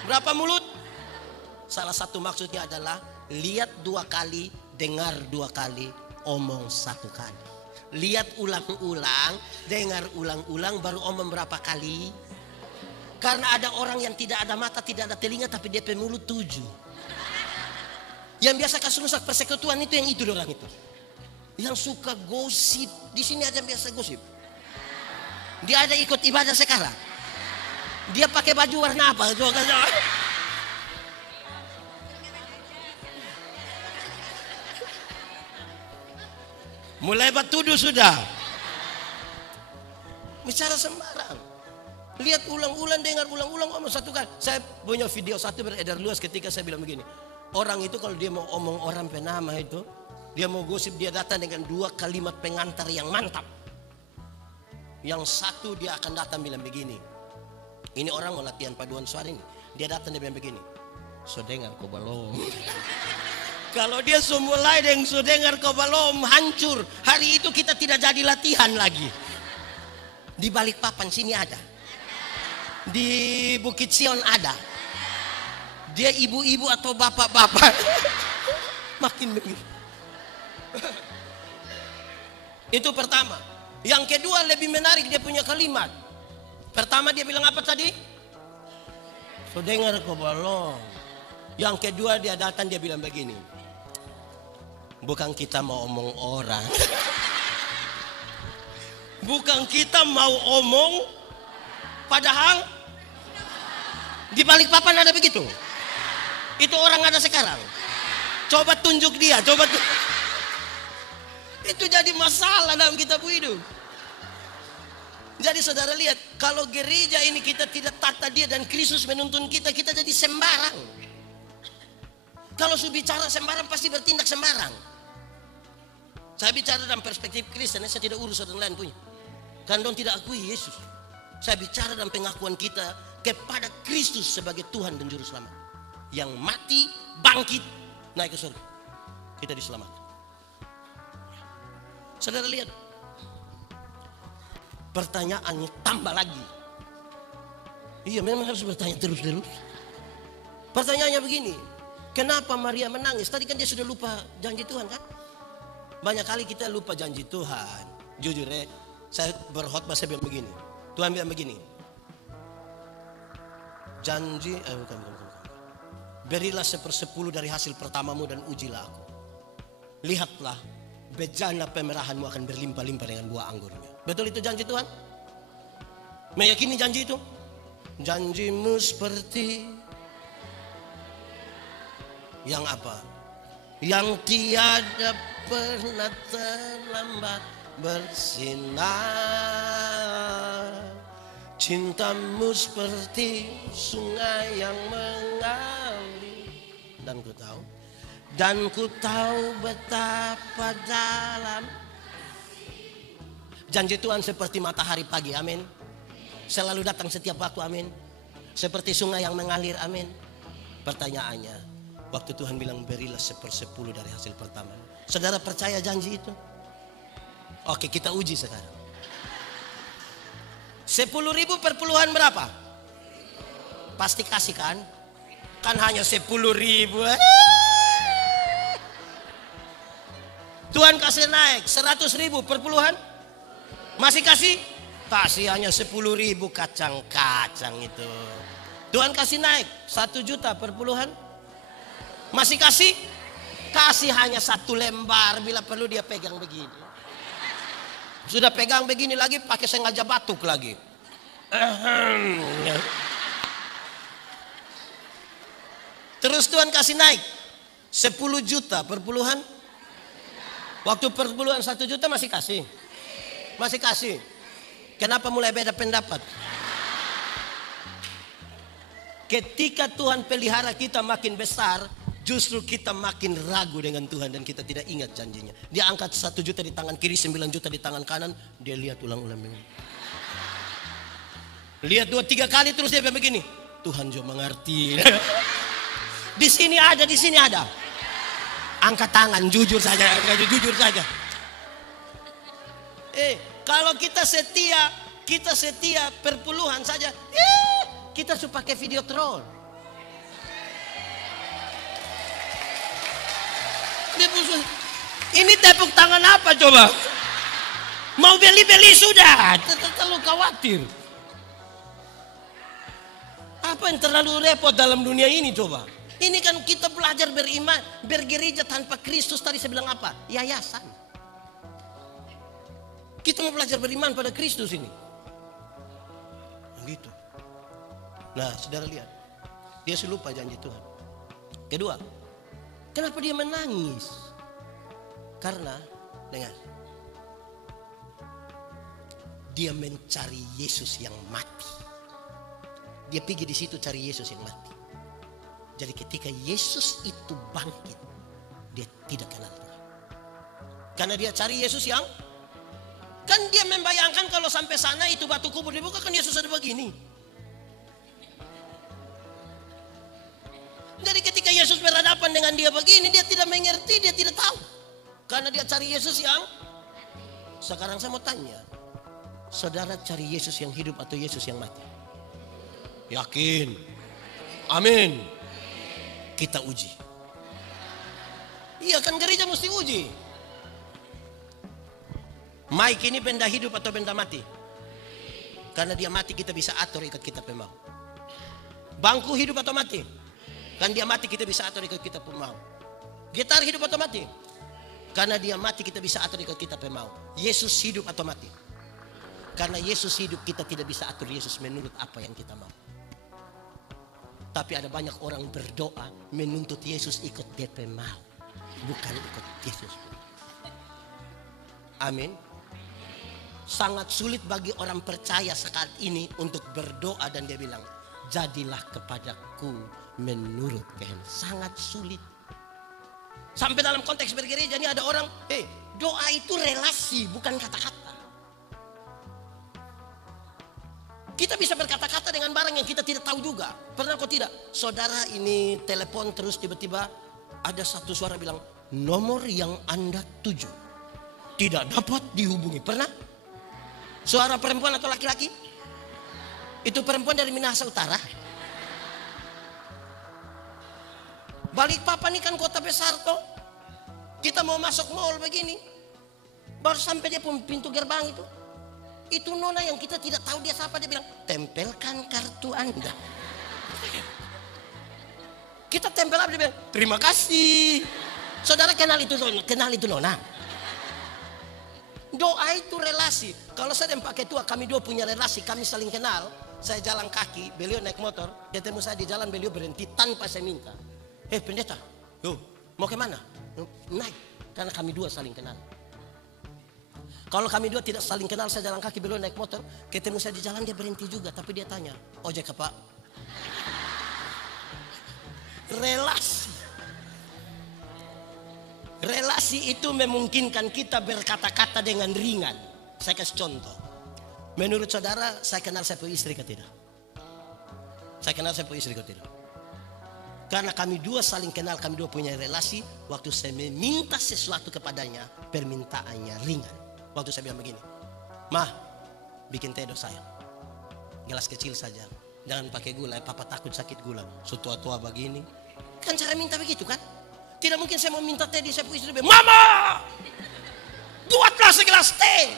Berapa mulut? Salah satu maksudnya adalah lihat 2 kali, dengar 2 kali, omong 1 kali. Lihat ulang-ulang, dengar ulang-ulang, baru omong berapa kali. Karena ada orang yang tidak ada mata, tidak ada telinga, tapi dia mulut 7. Yang biasa kasih rusak persekutuan itu yang itu orang itu. Yang suka gosip. Di sini aja biasa gosip. Dia ada ikut ibadah sekarang. Dia pakai baju warna apa? Mulai batuduh sudah. Bicara sembarang. Lihat ulang-ulang, dengar ulang-ulang, omong 1 kali. Saya punya video 1 beredar luas ketika saya bilang begini. Orang itu kalau dia mau omong orang penama itu, dia mau gosip, dia datang dengan 2 kalimat pengantar yang mantap. Yang 1 dia akan datang bilang begini. Ini orang mau latihan paduan suara ini. Dia datang dia bilang begini. So dengar kau balom. Kalau dia mulai dengan so dengar kau balom, hancur. Hari itu kita tidak jadi latihan lagi. Di balik papan sini ada. Di Bukit Sion ada. Dia ibu-ibu atau bapak-bapak. Makin begitu. Itu pertama. Yang kedua lebih menarik, dia punya kalimat. Pertama dia bilang apa tadi? So dengar kau belum. Yang kedua dia datang, dia bilang begini. Bukan kita mau omong orang. Bukan kita mau omong. Padahal di Balikpapan ada begitu. Itu orang ada sekarang. Coba tunjuk dia, Itu jadi masalah dalam kitab hidup. Jadi saudara lihat, kalau gereja ini kita tidak tata dia dan Kristus menuntun kita, kita jadi sembarang. Kalau saya bicara sembarang pasti bertindak sembarang. Saya bicara dalam perspektif Kristen, saya tidak urus orang lain punya. Kan dong tidak akui Yesus. Saya bicara dalam pengakuan kita kepada Kristus sebagai Tuhan dan Juru Selamat. Yang mati, bangkit, naik ke surga. Kita diselamatkan. Saudara lihat. Pertanyaannya tambah lagi. Iya, memang harus bertanya terus-terus. Pertanyaannya begini. Kenapa Maria menangis? Tadi kan dia sudah lupa janji Tuhan kan? Banyak kali kita lupa janji Tuhan. Jujur ya, saya berkhotbah saya bilang begini. Tuhan bilang begini. Janji, bukan. Berilah 1/10 dari hasil pertamamu dan ujilah aku. Lihatlah, bejana pemerahanmu akan berlimpah-limpah dengan buah anggurnya. Betul itu janji Tuhan? Meyakini janji itu? Janjimu seperti yang apa? Yang tiada pernah terlambat bersinar. Cintamu seperti sungai yang mengalir. Dan ku tahu betapa dalam. Janji Tuhan seperti matahari pagi, amin. Selalu datang setiap waktu, amin. Seperti sungai yang mengalir, amin. Pertanyaannya, waktu Tuhan bilang berilah 1/10 dari hasil pertama. Saudara percaya janji itu? Oke, kita uji sekarang. 10.000 per puluhan berapa? Pasti kasih kan? Kan hanya 10.000. Tuhan kasih naik 100.000 per puluhan. Masih kasih? Kasih hanya 10.000 kacang-kacang itu. Tuhan kasih naik 1 juta per puluhan. Masih kasih? Kasih hanya 1 lembar. Bila perlu dia pegang begini. Sudah pegang begini lagi pakai sengaja batuk lagi. Terus Tuhan kasih naik 10 juta per puluhan. Waktu per puluhan 1 juta masih kasih. Masih kasih. Kenapa mulai beda pendapat? Ketika Tuhan pelihara kita makin besar, justru kita makin ragu dengan Tuhan dan kita tidak ingat janjinya. Dia angkat 1 juta di tangan kiri, 9 juta di tangan kanan. Dia lihat ulang-ulang begini. Lihat 2-3 kali terus dia begini. Tuhan juga mengerti. Di sini ada, di sini ada. Angkat tangan, jujur saja, jujur saja. Kalau kita setia perpuluhan saja, kita suka pakai video troll. Ini tepuk tangan apa coba? Mau beli-beli sudah, terlalu khawatir. Apa yang terlalu repot dalam dunia ini coba? Ini kan kita belajar beriman, bergereja tanpa Kristus. Tadi saya bilang apa? Yayasan. Kita mau belajar beriman pada Kristus ini. Begitu. Nah, saudara lihat. Dia lupa janji Tuhan. Kedua, kenapa dia menangis? Karena, dengar. Dia mencari Yesus yang mati. Dia pergi di situ cari Yesus yang mati. Jadi ketika Yesus itu bangkit, dia tidak kenal Tuhan. Karena dia cari Yesus yang, kan dia membayangkan kalau sampai sana itu batu kubur dibuka, kan Yesus ada begini. Jadi ketika Yesus berhadapan dengan dia begini, dia tidak mengerti, dia tidak tahu. Karena dia cari Yesus yang, sekarang saya mau tanya, saudara cari Yesus yang hidup atau Yesus yang mati? Yakin. Amin. Kita uji. Iya kan, gereja mesti uji. Mike ini benda hidup atau benda mati? Karena dia mati kita bisa atur ikat kita pemau. Bangku hidup atau mati? Kan dia mati kita bisa atur ikat kita pemau. Gitar hidup atau mati? Karena dia mati kita bisa atur ikat kita pemau. Yesus hidup atau mati? Karena Yesus hidup kita tidak bisa atur Yesus menurut apa yang kita mau. Tapi ada banyak orang berdoa menuntut Yesus ikut DP mau, bukan ikut Yesus. Amin. Sangat sulit bagi orang percaya saat ini untuk berdoa dan dia bilang, jadilah kepadaku menurut kehendak. Sangat sulit. Sampai dalam konteks bergereja ini ada orang, doa itu relasi bukan kata-kata. Kita bisa berkata-kata dengan barang yang kita tidak tahu juga. Pernah kok tidak? Saudara ini telepon terus tiba-tiba ada satu suara bilang, nomor yang Anda tuju tidak dapat dihubungi. Pernah? Suara perempuan atau laki-laki? Itu perempuan dari Minahasa Utara. Balikpapan ini kan kota besar toh. Kita mau masuk mall begini, baru sampai dia pintu gerbang itu. Itu nona yang kita tidak tahu dia siapa, dia bilang, tempelkan kartu Anda. Kita tempel apa, dia bilang, terima kasih. Saudara kenal itu nona. Doa itu relasi. Kalau saya dan Pak Ketua, kami dua punya relasi, kami saling kenal. Saya jalan kaki, beliau naik motor, ketemu saya di jalan, beliau berhenti tanpa saya minta. Pendeta, mau kemana? Naik, karena kami dua saling kenal. Kalau kami dua tidak saling kenal, saya jalan kaki, beliau naik motor, ketemu saya di jalan, dia berhenti juga, tapi dia tanya, ojek Pak? Relasi. Relasi itu memungkinkan kita berkata-kata dengan ringan. Saya kasih contoh. Menurut saudara, saya kenal saya punya istri ke tidak? Saya kenal saya punya istri ke tidak? Karena kami dua saling kenal, kami dua punya relasi. Waktu saya meminta sesuatu kepadanya, permintaannya ringan. Waktu saya bilang begini, Mah, bikin teh sayang, gelas kecil saja, jangan pakai gula, papa takut sakit gula. Setua-tua begini, kan cara minta begitu kan? Tidak mungkin saya mau minta teh di saya istri, Mama, buatlah segelas teh,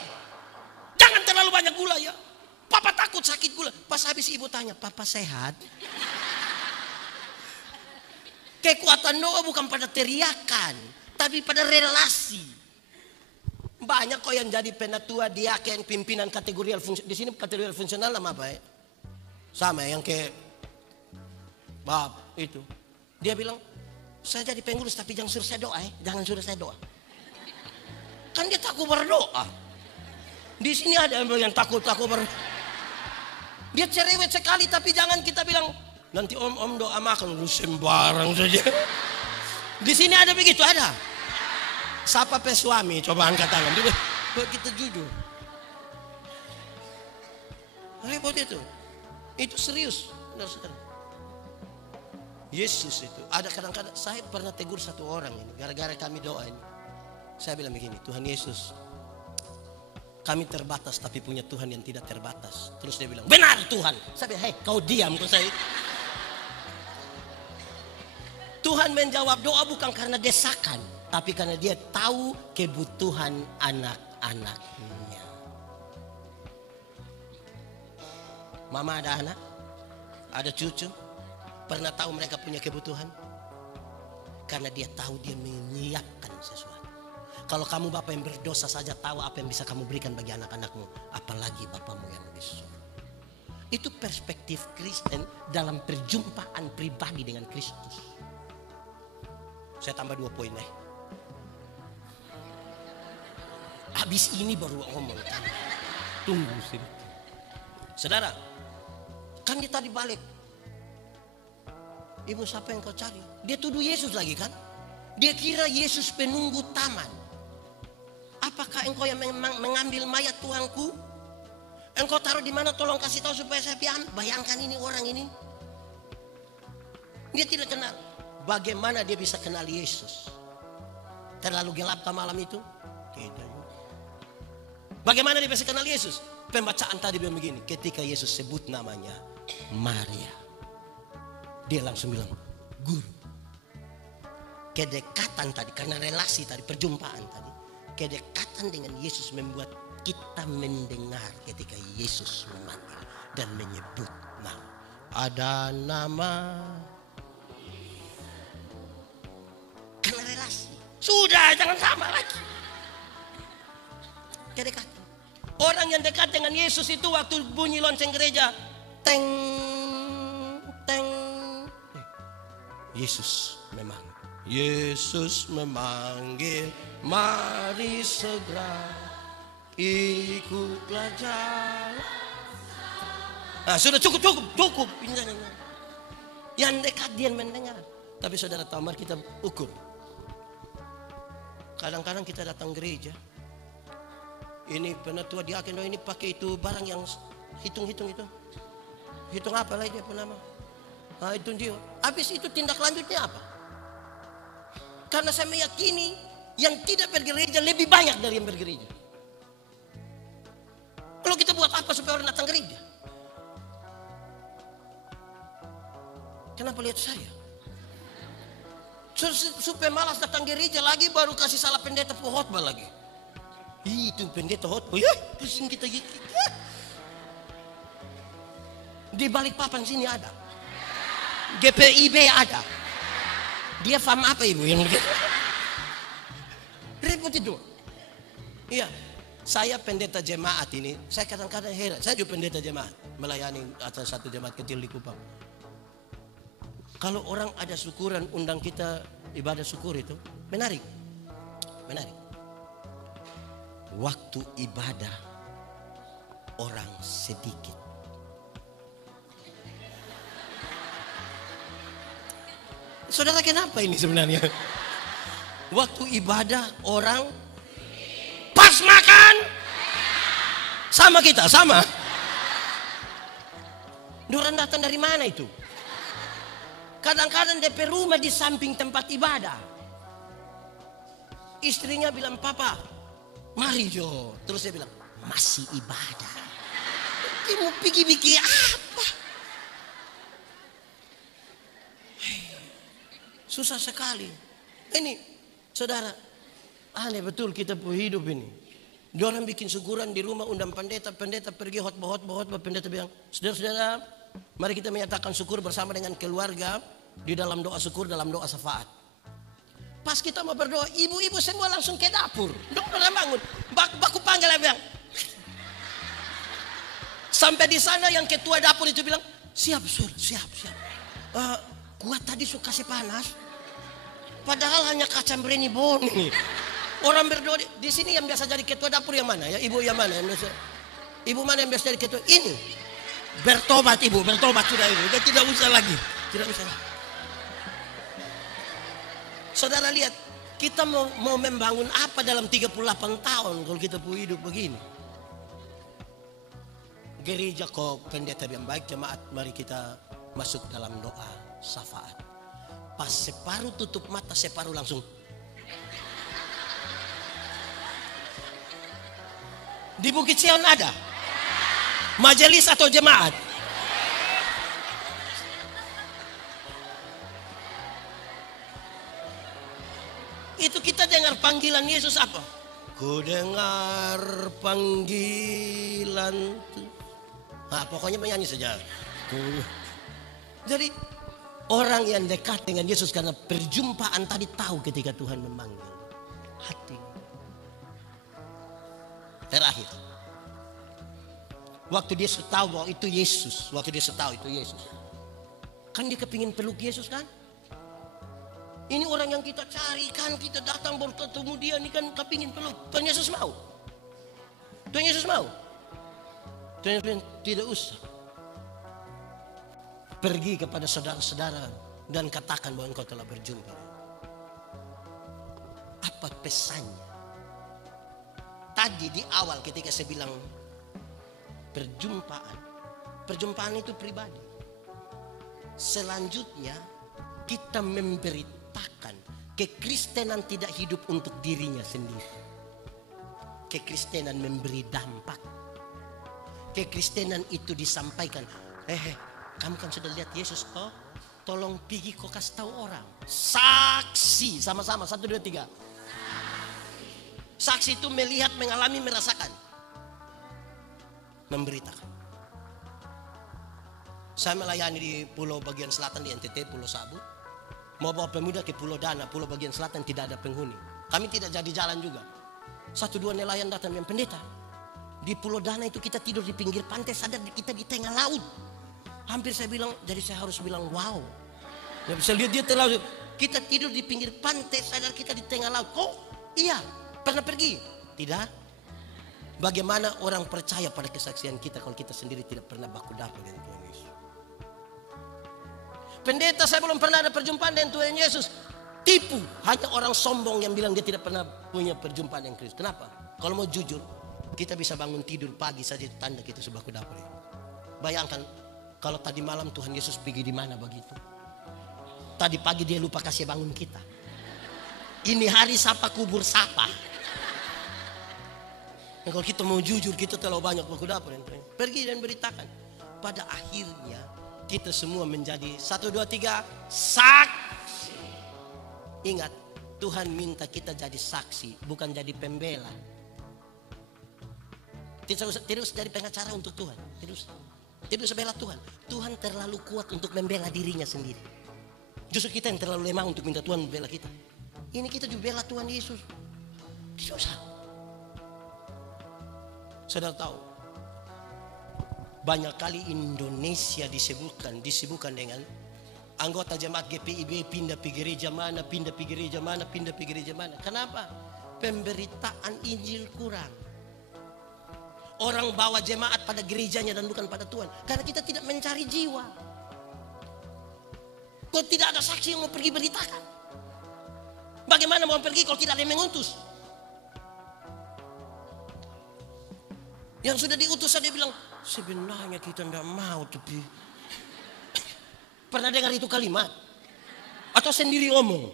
jangan terlalu banyak gula ya, papa takut sakit gula. Pas habis ibu tanya, papa sehat? Kekuatan doa bukan pada teriakan, tapi pada relasi. Banyak kok yang jadi penatua, diaken, pimpinan kategorial fungsional. Di sini kategorial fungsional nama apa ya? Sama yang ke bab itu. Dia bilang, saya jadi pengurus tapi jangan suruh saya doa jangan suruh saya doa. Kan dia takut berdoa. Di sini ada yang takut berdoa. Dia cerewet sekali, tapi jangan kita bilang, nanti om doa makan, lu sembarang saja. Di sini ada begitu, ada. Siapa suami? Coba angkat tangan. Kita jujur. Repot itu. Itu serius. Yesus itu. Ada kadang-kadang saya pernah tegur satu orang ini. Gara-gara kami doa ini. Saya bilang begini, Tuhan Yesus, kami terbatas tapi punya Tuhan yang tidak terbatas. Terus dia bilang, benar Tuhan. Saya bilang, kau diam. Tuhan menjawab doa bukan karena desakan, tapi karena dia tahu kebutuhan anak-anaknya. Mama ada anak, ada cucu, pernah tahu mereka punya kebutuhan? Karena dia tahu dia menyiapkan sesuatu. Kalau kamu bapak yang berdosa saja tahu apa yang bisa kamu berikan bagi anak-anakmu, apalagi bapakmu yang di surga. Itu perspektif Kristen dalam perjumpaan pribadi dengan Kristus. Saya tambah 2 poin nih. Habis ini baru ngomong. Tunggu sini. Saudara, kan dia tadi balik. Ibu siapa yang kau cari? Dia tuduh Yesus lagi kan? Dia kira Yesus penunggu taman. Apakah engkau yang mengambil mayat Tuhanku? Engkau taruh di mana? Tolong kasih tahu supaya saya bayangkan ini orang ini. Dia tidak kenal. Bagaimana dia bisa kenal Yesus? Terlalu gelap malam itu? Tidak. Bagaimana dia bisa kenal Yesus? Pembacaan tadi bilang begini, ketika Yesus sebut namanya, Maria. Dia langsung bilang, guru. Kedekatan tadi, karena relasi tadi, perjumpaan tadi. Kedekatan dengan Yesus membuat kita mendengar ketika Yesus memanggil dan menyebut nama. Ada nama. Karena relasi. Sudah, jangan sama lagi. Kedekatan. Orang yang dekat dengan Yesus itu waktu bunyi lonceng gereja, teng, teng. Yesus memanggil, mari segera ikutlah jalan. Nah, sudah cukup. Yang dekat dia mendengar. Tapi saudara tahu, mari kita ukur. Kadang-kadang kita datang gereja. Ini penatua diaken ini pakai itu barang yang hitung-hitung itu. Hitung apa lagi dia nama? Nah, itu dia. Habis itu tindak lanjutnya apa? Karena saya meyakini yang tidak bergereja lebih banyak dari yang bergereja. Kalau kita buat apa supaya orang datang gereja? Kenapa lihat saya? Supaya malas datang gereja lagi, baru kasih salah pendeta khotbah lagi. Itu pendeta khotbah, ya pusing kita gitu. Di balik papan sini ada. GPIB ada. Dia faham apa ibu yang begitu? Repot itu. Iya, saya pendeta jemaat ini, saya kadang-kadang heran. Saya juga pendeta jemaat, melayani atas satu jemaat kecil di Kupang. Kalau orang ada syukuran, undang kita ibadah syukur itu, menarik. Waktu ibadah orang sedikit. Saudara, kenapa ini sebenarnya? Waktu ibadah orang pas makan sama kita, sama. Orang datang dari mana itu? Kadang-kadang DP rumah di samping tempat ibadah. Istrinya bilang, papa, mari Jo. Terus dia bilang, masih ibadah. Dia mau pergi apa? Susah sekali. Ini, saudara, aneh betul kita hidup ini. Dia orang bikin syukuran di rumah, undang pendeta pergi khotbah, pendeta bilang, saudara-saudara, mari kita menyatakan syukur bersama dengan keluarga di dalam doa syukur, dalam doa syafaat. Pas kita mau berdoa, ibu-ibu semua langsung ke dapur. Udah bangun, baku panggil bilang. Sampai di sana yang ketua dapur itu bilang, siap. Kuat tadi suka kasih panas. Padahal hanya kacang bereni boni. Orang berdoa di sini yang biasa jadi ketua dapur yang mana ya? Ibu yang mana yang biasa? Ibu mana yang biasa jadi ketua? Ini. Bertobat ibu, sudah ibu. Dia tidak usah lagi. Saudara lihat, kita mau membangun apa dalam 38 tahun kalau kita hidup begini? Gereja kok pendeta yang baik, jemaat, mari kita masuk dalam doa syafaat. Pas separuh tutup mata, separuh langsung. Di Bukit Sion ada majelis atau jemaat? Itu kita dengar panggilan Yesus apa? Ku dengar panggilan. Nah, pokoknya menyanyi saja. Jadi orang yang dekat dengan Yesus karena perjumpaan tadi tahu ketika Tuhan memanggil. Hati. Terakhir. Waktu dia tahu bahwa itu Yesus. Kan dia kepingin peluk Yesus kan? Ini orang yang kita cari kan, kita datang bertemu dia, ini kan kepingin peluk. Tuhan Yesus mau. Tuhan Yesus tidak usah. Pergi kepada saudara-saudara dan katakan bahwa engkau telah berjumpa. Apa pesannya? Tadi di awal ketika saya bilang perjumpaan itu pribadi. Selanjutnya kita memberitakan kekristenan tidak hidup untuk dirinya sendiri. Kekristenan memberi dampak. Kekristenan itu disampaikan. Kamu kan sudah lihat Yesus, oh tolong pergi kau kasih tahu orang. Saksi, sama-sama, 1, 2, 3. Saksi itu melihat, mengalami, merasakan, memberitakan. Saya melayani di pulau bagian selatan di NTT, Pulau Sabu. Mau bawa pemuda ke Pulau Dana, pulau bagian selatan tidak ada penghuni. Kami tidak jadi jalan juga. 1, 2 nelayan datang dengan pendeta. Di Pulau Dana itu kita tidur di pinggir pantai, sadar kita di tengah laut. Hampir saya bilang, jadi saya harus bilang wow. Ya bisa lihat dia terlalu. Kita tidur di pinggir pantai, sadar kita di tengah laut. Oh iya, pernah pergi? Tidak. Bagaimana orang percaya pada kesaksian kita kalau kita sendiri tidak pernah baku dapat dengan Tuhan Yesus? Pendeta, saya belum pernah ada perjumpaan dengan Tuhan Yesus. Tipu, hanya orang sombong yang bilang dia tidak pernah punya perjumpaan dengan Kristus. Kenapa? Kalau mau jujur, kita bisa bangun tidur pagi saja itu tanda kita sudah baku dapat. Bayangkan kalau tadi malam Tuhan Yesus pergi di mana begitu. Tadi pagi dia lupa kasih bangun kita. Ini hari sapa kubur sapa. Dan kalau kita mau jujur, kita terlalu banyak baku dapat. Pergi dan beritakan. Pada akhirnya kita semua menjadi 1, 2, 3 saksi. Ingat, Tuhan minta kita jadi saksi, bukan jadi pembela. Tidak usah jadi pengacara untuk Tuhan. Tidak usah bela Tuhan. Tuhan terlalu kuat untuk membela dirinya sendiri. Justru kita yang terlalu lemah untuk minta Tuhan membela kita. Ini kita juga bela Tuhan Yesus. Susah. Saudara tahu, banyak kali Indonesia disibukkan dengan anggota jemaat GPIB pindah pergi gereja mana, pindah pergi gereja mana, pindah pergi gereja mana. Kenapa? Pemberitaan Injil kurang. Orang bawa jemaat pada gerejanya dan bukan pada Tuhan. Karena kita tidak mencari jiwa. Kok tidak ada saksi yang mau pergi beritakan? Bagaimana mau pergi kalau tidak ada yang mengutus? Yang sudah diutus saja bilang, sebenarnya kita tidak mau tapi. Pernah dengar itu kalimat? Atau sendiri ngomong?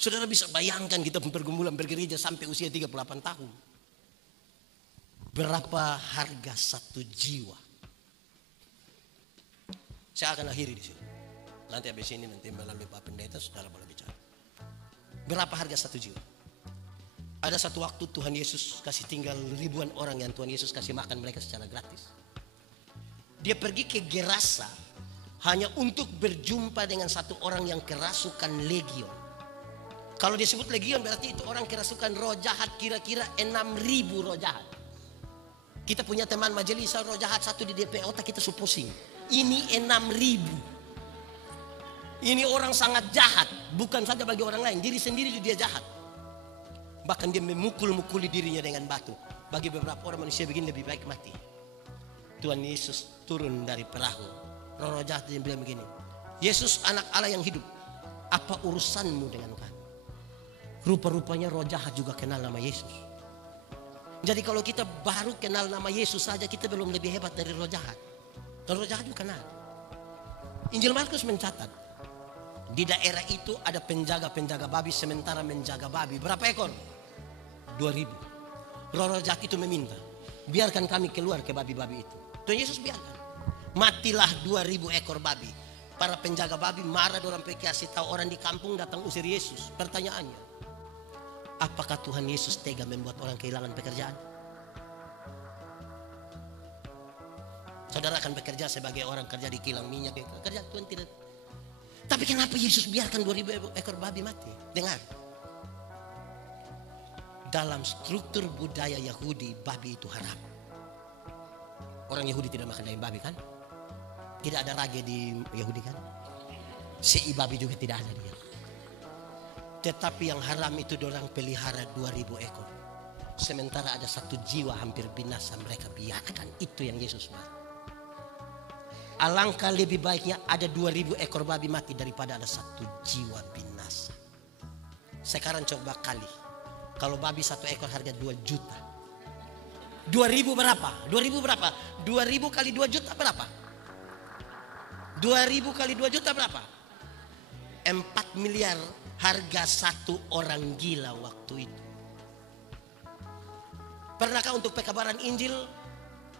Saudara bisa bayangkan kita pergumulan bergereja sampai usia 38 tahun. Berapa harga satu jiwa? Saya akan akhiri di sini. Nanti habis ini nanti melalui Pak Pendeta saudara boleh bicara. Berapa harga satu jiwa? Ada satu waktu Tuhan Yesus kasih tinggal ribuan orang yang Tuhan Yesus kasih makan mereka secara gratis. Dia pergi ke Gerasa hanya untuk berjumpa dengan satu orang yang kerasukan legion. Kalau disebut legion berarti itu orang kerasukan roh jahat, kira-kira 6.000 roh jahat. Kita punya teman majelis roh jahat satu di DP otak kita pusing. Ini 6.000. Ini orang sangat jahat, bukan saja bagi orang lain, diri sendiri dia jahat. Bahkan dia memukul-mukuli dirinya dengan batu. Bagi beberapa orang manusia begini lebih baik mati. Tuhan Yesus turun dari perahu. Roh jahat dia bilang begini, Yesus anak Allah yang hidup, apa urusanmu dengan kami? Rupa-rupanya roh jahat juga kenal nama Yesus. Jadi kalau kita baru kenal nama Yesus saja, kita belum lebih hebat dari roh jahat. Dan roh jahat juga kenal. Injil Markus mencatat, di daerah itu ada penjaga-penjaga babi, sementara menjaga babi. Berapa ekor? 2.000. Roh jahat itu meminta, biarkan kami keluar ke babi-babi itu. Tuhan Yesus biarkan. Matilah 2.000 ekor babi. Para penjaga babi marah, orang kasih tahu orang di kampung datang usir Yesus. Pertanyaannya, apakah Tuhan Yesus tega membuat orang kehilangan pekerjaan? Saudara akan bekerja sebagai orang kerja di kilang minyak, kerja Tuhan tidak. Tapi kenapa Yesus biarkan 2.000 ekor babi mati? Dengar, dalam struktur budaya Yahudi babi itu haram. Orang Yahudi tidak makan daging babi kan? Tidak ada rage di Yahudi kan? Si babi juga tidak ada dia. Tetapi yang haram itu dorang pelihara 2.000 ekor. Sementara ada satu jiwa hampir binasa, mereka biarkan. Itu yang Yesus marah. Alangkah lebih baiknya ada 2.000 ekor babi mati daripada ada satu jiwa binasa. Sekarang coba kali, kalau babi satu ekor harga 2 juta. 2.000 berapa? 2.000 berapa? 2.000 kali 2 juta berapa? 2.000 kali 2 juta berapa? 4 miliar harga satu orang gila waktu itu. Pernahkah untuk pekabaran Injil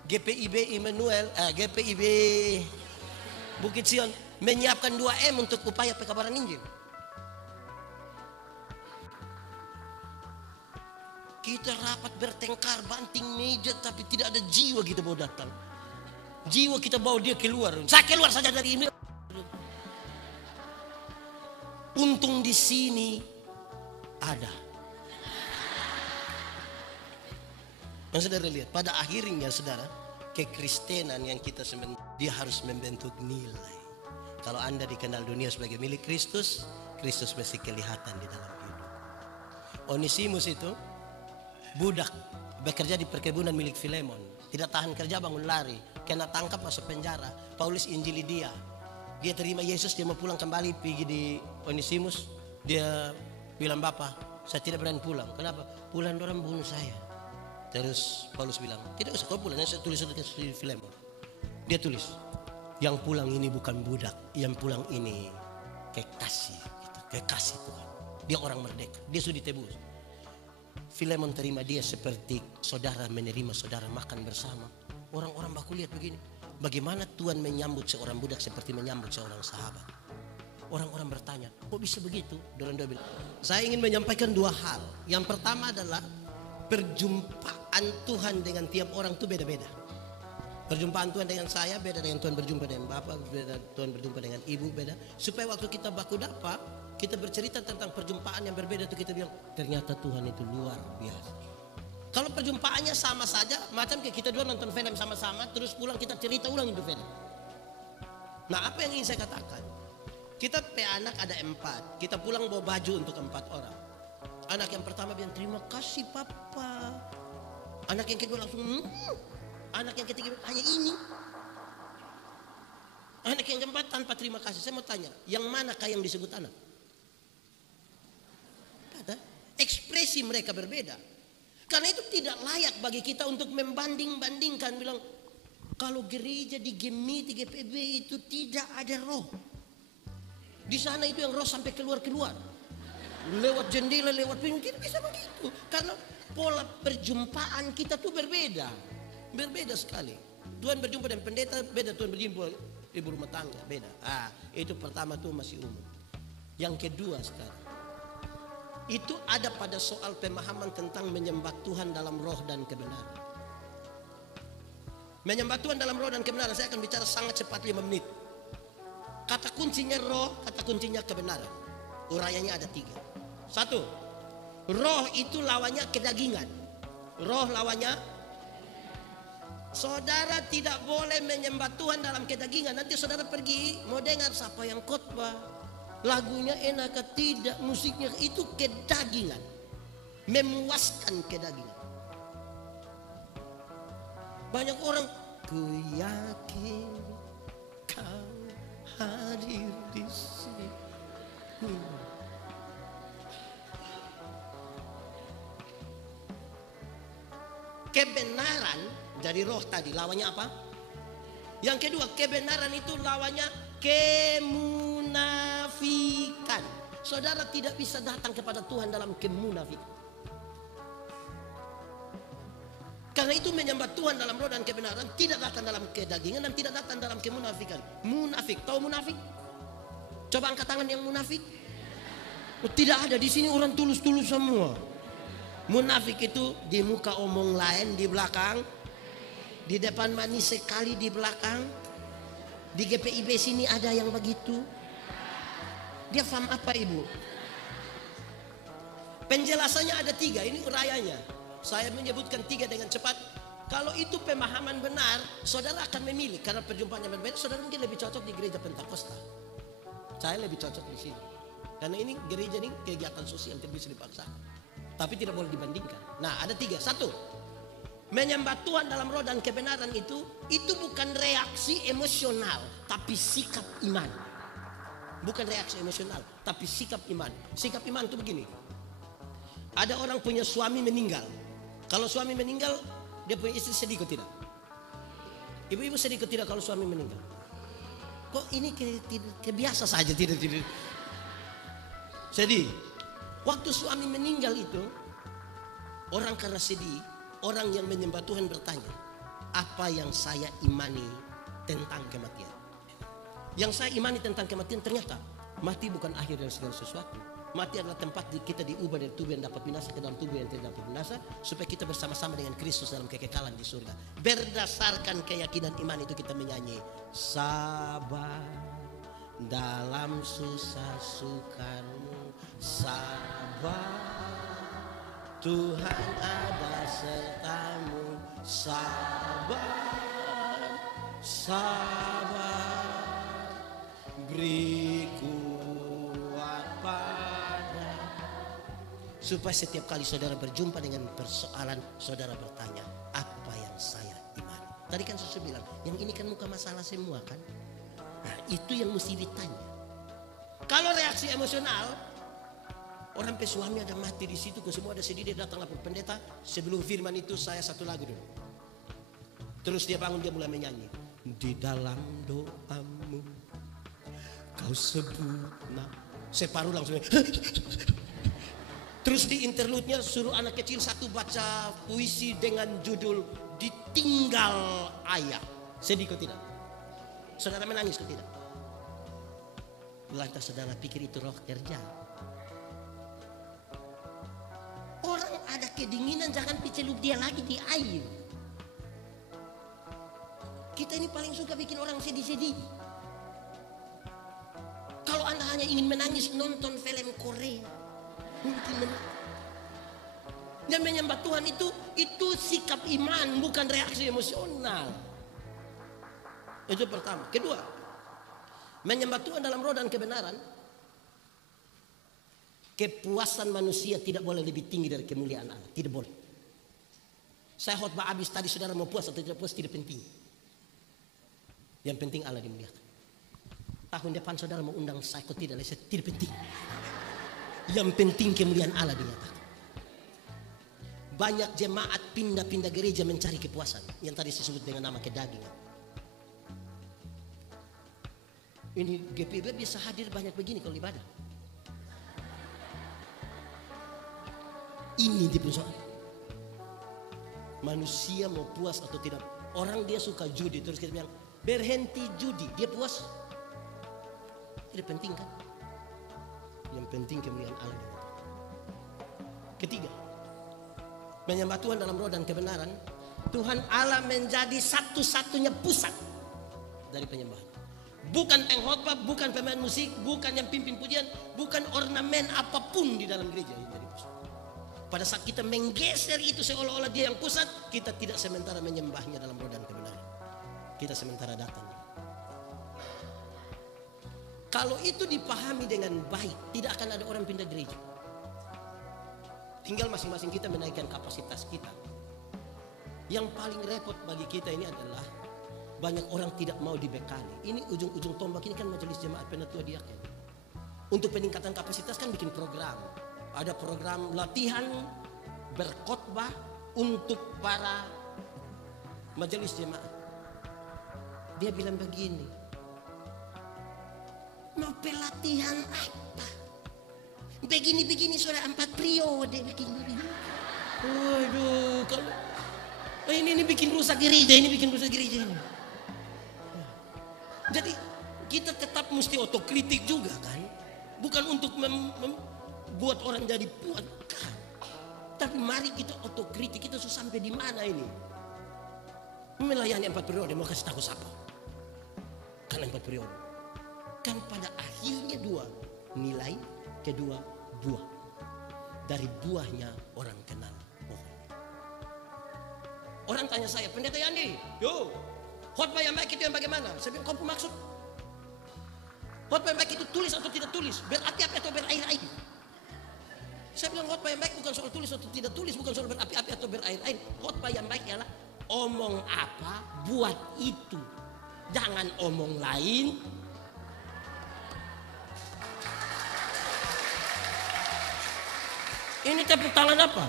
GPIB Immanuel, GPIB Bukit Sion menyiapkan 2M untuk upaya pekabaran Injil. Kita rapat bertengkar, banting meja, tapi tidak ada jiwa kita bawa datang. Jiwa kita bawa dia keluar. Saya keluar saja dari ini. Untung di sini ada. Yang saudara lihat, pada akhirnya saudara, kekristenan yang kita dia harus membentuk nilai. Kalau Anda dikenal dunia sebagai milik Kristus, Kristus mesti kelihatan di dalam hidup. Onesimus itu budak, bekerja di perkebunan milik Filemon. Tidak tahan kerja, bangun lari, kena tangkap masuk penjara. Paulus injili dia. Dia terima Yesus, dia mau pulang kembali, pergi di Onesimus. Dia bilang, Bapak, saya tidak berani pulang. Kenapa? Pulang orang bunuh saya. Terus Paulus bilang, tidak usah kau pulang, saya tulis di Filemon. Dia tulis, yang pulang ini bukan budak, yang pulang ini kekasih, gitu. Kekasih Tuhan. Dia orang merdeka, dia sudah ditebus. Filemon terima dia seperti saudara menerima saudara, makan bersama. Orang-orang baku lihat begini, bagaimana Tuhan menyambut seorang budak seperti menyambut seorang sahabat. Orang-orang bertanya, kok bisa begitu? Dorang bilang, saya ingin menyampaikan 2 hal. Yang pertama adalah perjumpaan Tuhan dengan tiap orang itu beda-beda. Perjumpaan Tuhan dengan saya beda dengan Tuhan berjumpa dengan Bapak, beda Tuhan berjumpa dengan Ibu, beda. Supaya waktu kita baku dapa, kita bercerita tentang perjumpaan yang berbeda itu kita bilang, ternyata Tuhan itu luar biasa. Kalau perjumpaannya sama saja, macam kayak kita dua nonton film sama-sama, terus pulang kita cerita ulang itu film. Nah, apa yang ingin saya katakan? Kita anak ada 4, kita pulang bawa baju untuk 4 orang. Anak yang pertama bilang, terima kasih Papa. Anak yang kedua langsung, Anak yang ketiga bilang, hanya ini. Anak yang keempat tanpa terima kasih. Saya mau tanya, yang manakah yang disebut anak? Kata, ekspresi mereka berbeda. Karena itu tidak layak bagi kita untuk membanding-bandingkan. Bilang, kalau gereja di Gemiti, GPB itu tidak ada roh. Di sana itu yang roh sampai keluar-keluar. Lewat jendela, lewat pintu, tidak bisa begitu. Karena pola perjumpaan kita tuh berbeda. Berbeda sekali. Tuhan berjumpa dengan pendeta, beda Tuhan berjumpa ibu rumah tangga, beda. Itu pertama tuh masih umum. Yang kedua sekarang, itu ada pada soal pemahaman tentang menyembah Tuhan dalam roh dan kebenaran. Menyembah Tuhan dalam roh dan kebenaran, saya akan bicara sangat cepat 5 menit. Kata kuncinya roh, kata kuncinya kebenaran. Urayanya ada 3. 1, roh itu lawannya kedagingan. Roh lawannya, saudara tidak boleh menyembah Tuhan dalam kedagingan. Nanti saudara pergi mau dengar siapa yang khotbah, lagunya enak atau tidak, musiknya, itu kedagingan, memuaskan kedagingan. Banyak orang, ku yakin kau hadir di sini. Kebenaran dari roh tadi lawannya apa? Yang kedua, kebenaran itu lawannya kemunafikan. Saudara tidak bisa datang kepada Tuhan dalam kemunafikan. Karena itu menyembah Tuhan dalam roh dan kebenaran, tidak datang dalam kedagingan dan tidak datang dalam kemunafikan. Munafik, tahu munafik? Coba angkat tangan yang munafik. Oh, tidak ada di sini orang tulus-tulus semua. Munafik itu di muka omong lain, di belakang, di depan manis sekali, di belakang. Di GPIB sini ada yang begitu. Dia paham apa ibu? Penjelasannya ada 3, ini urayanya. Saya menyebutkan 3 dengan cepat. Kalau itu pemahaman benar, saudara akan memilih. Karena perjumpaan yang berbeda, saudara mungkin lebih cocok di gereja Pentakosta. Saya lebih cocok di sini. Karena ini gereja ini kegiatan sosial, tidak bisa dipaksa. Tapi tidak boleh dibandingkan. Nah, ada 3. 1, menyembah Tuhan dalam roh dan kebenaran itu bukan reaksi emosional, tapi sikap iman. Bukan reaksi emosional, tapi sikap iman. Sikap iman itu begini. Ada orang punya suami meninggal. Kalau suami meninggal, dia punya istri sedih atau tidak? Ibu-ibu sedih atau tidak kalau suami meninggal? Kok ini kebiasa saja, tidak. Sedih. Waktu suami meninggal itu, orang karena sedih, orang yang menyembah Tuhan bertanya, apa yang saya imani tentang kematian. Yang saya imani tentang kematian, ternyata mati bukan akhir dari segala sesuatu. Mati adalah tempat kita diubah dari tubuh yang dapat binasa ke dalam tubuh yang tidak dapat binasa, supaya kita bersama-sama dengan Kristus dalam kekekalan di surga. Berdasarkan keyakinan iman itu kita menyanyi, sabar dalam susah sukamu, sabar Tuhan ada sertamu, sabar, sabar, beri kuat pada. Supaya setiap kali saudara berjumpa dengan persoalan, saudara bertanya, apa yang saya imani? Tadi kan saya bilang, yang ini kan muka masalah semua kan? Nah, itu yang mesti ditanya. Kalau reaksi emosional, orang suami ada mati di situ, semua ada sedih, dia datang lapor pendeta. Sebelum firman itu saya satu lagu dulu. Terus dia bangun, dia mulai menyanyi. Di dalam doamu kau sebut separuh langsung. Terus di interlude-nya suruh anak kecil satu baca puisi dengan judul Ditinggal Ayah. Sedih kok tidak? Saudara menangis kok tidak? Lantas saudara pikir itu roh kerja. Orang ada kedinginan, jangan celup dia lagi di air. Kita ini paling suka bikin orang sedih-sedih. Kalau Anda hanya ingin menangis, nonton film Korea. Dan menyembah Tuhan itu sikap iman, bukan reaksi emosional. Itu pertama. Kedua, menyembah Tuhan dalam roh dan kebenaran. Kepuasan manusia tidak boleh lebih tinggi dari kemuliaan Allah. Tidak boleh. Saya khotbah habis tadi, saudara mau puas atau tidak puas tidak penting. Yang penting Allah dimuliakan. Tahun depan saudara mau undang saya kok tidak penting. Yang penting kemuliaan Allah dinyatakan. Banyak jemaat pindah-pindah gereja mencari kepuasan. Yang tadi disebut dengan nama kedagingan. Ini GPB bisa hadir banyak begini kalau ibadah. Ini di persoalan. Manusia mau puas atau tidak. Orang dia suka judi, terus kita bilang berhenti judi, dia puas. Tidak penting kan? Yang penting kemuliaan Allah. Ketiga, menyembah Tuhan dalam roh dan kebenaran. Tuhan Allah menjadi satu-satunya pusat dari penyembahan. Bukan pengkhotbah, bukan pemain musik, bukan yang pimpin pujian, bukan ornamen apapun di dalam gereja yang jadi pusat. Pada saat kita menggeser itu seolah-olah dia yang pusat, kita tidak sementara menyembahnya dalam roh dan kebenaran. Kita sementara datang. Kalau itu dipahami dengan baik, tidak akan ada orang pindah gereja. Tinggal masing-masing kita menaikkan kapasitas kita. Yang paling repot bagi kita ini adalah banyak orang tidak mau dibekali. Ini ujung-ujung tombak ini kan majelis jemaat penatua diaken. Untuk peningkatan kapasitas kan bikin program. Ada program latihan berkhotbah untuk para majelis jemaat. Dia bilang begini, mau pelatihan apa? Begini-begini sudah 4 periode begini. Waduh, kalau ini bikin rusak gereja, ini. Jadi kita tetap mesti otokritik juga kan, bukan untuk buat orang jadi puas. Tapi mari kita otokritik, kita sudah sampai di mana ini? Melayani 4 periode, mau kasih tahu siapa? Kan 4 periode. Kan pada akhirnya 2 nilai, kedua buah. Dari buahnya orang kenal pohon. Orang tanya saya, Pendeta Yandi, yo, khotbah yang baik itu yang bagaimana? Saya bilang, kau pun maksud khotbah yang baik itu tulis atau tidak tulis, berapi-api atau berair-air? Saya bilang khotbah yang baik bukan soal tulis atau tidak tulis, bukan soal berapi-api atau berair-air. Khotbah yang baik ialah omong apa, buat itu. Jangan omong lain. Ini tepuk tangan apa?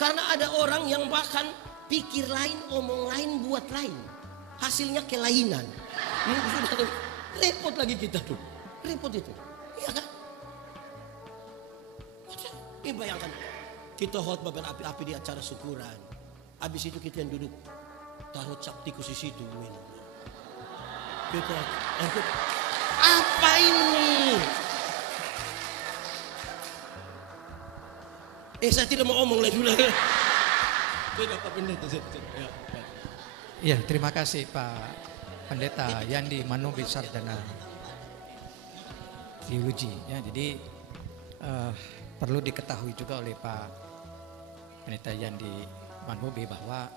Karena ada orang yang bahkan pikir lain, omong lain, buat lain. Hasilnya kelainan. Repot lagi kita tuh. Repot itu. Iya kan? Ini bayangkan, kita khotbah berapi-api di acara syukuran. Habis itu kita yang duduk, taruh cap tikus di situ. Kita angkut, apa ini? Saya tidak mau omong lagi. Tidak, Pak Pendeta. Ya, terima kasih Pak Pendeta Yandi Manobi Sardana Teologi. Ya, jadi perlu diketahui juga oleh Pak Pendeta Yandi Manobi bahwa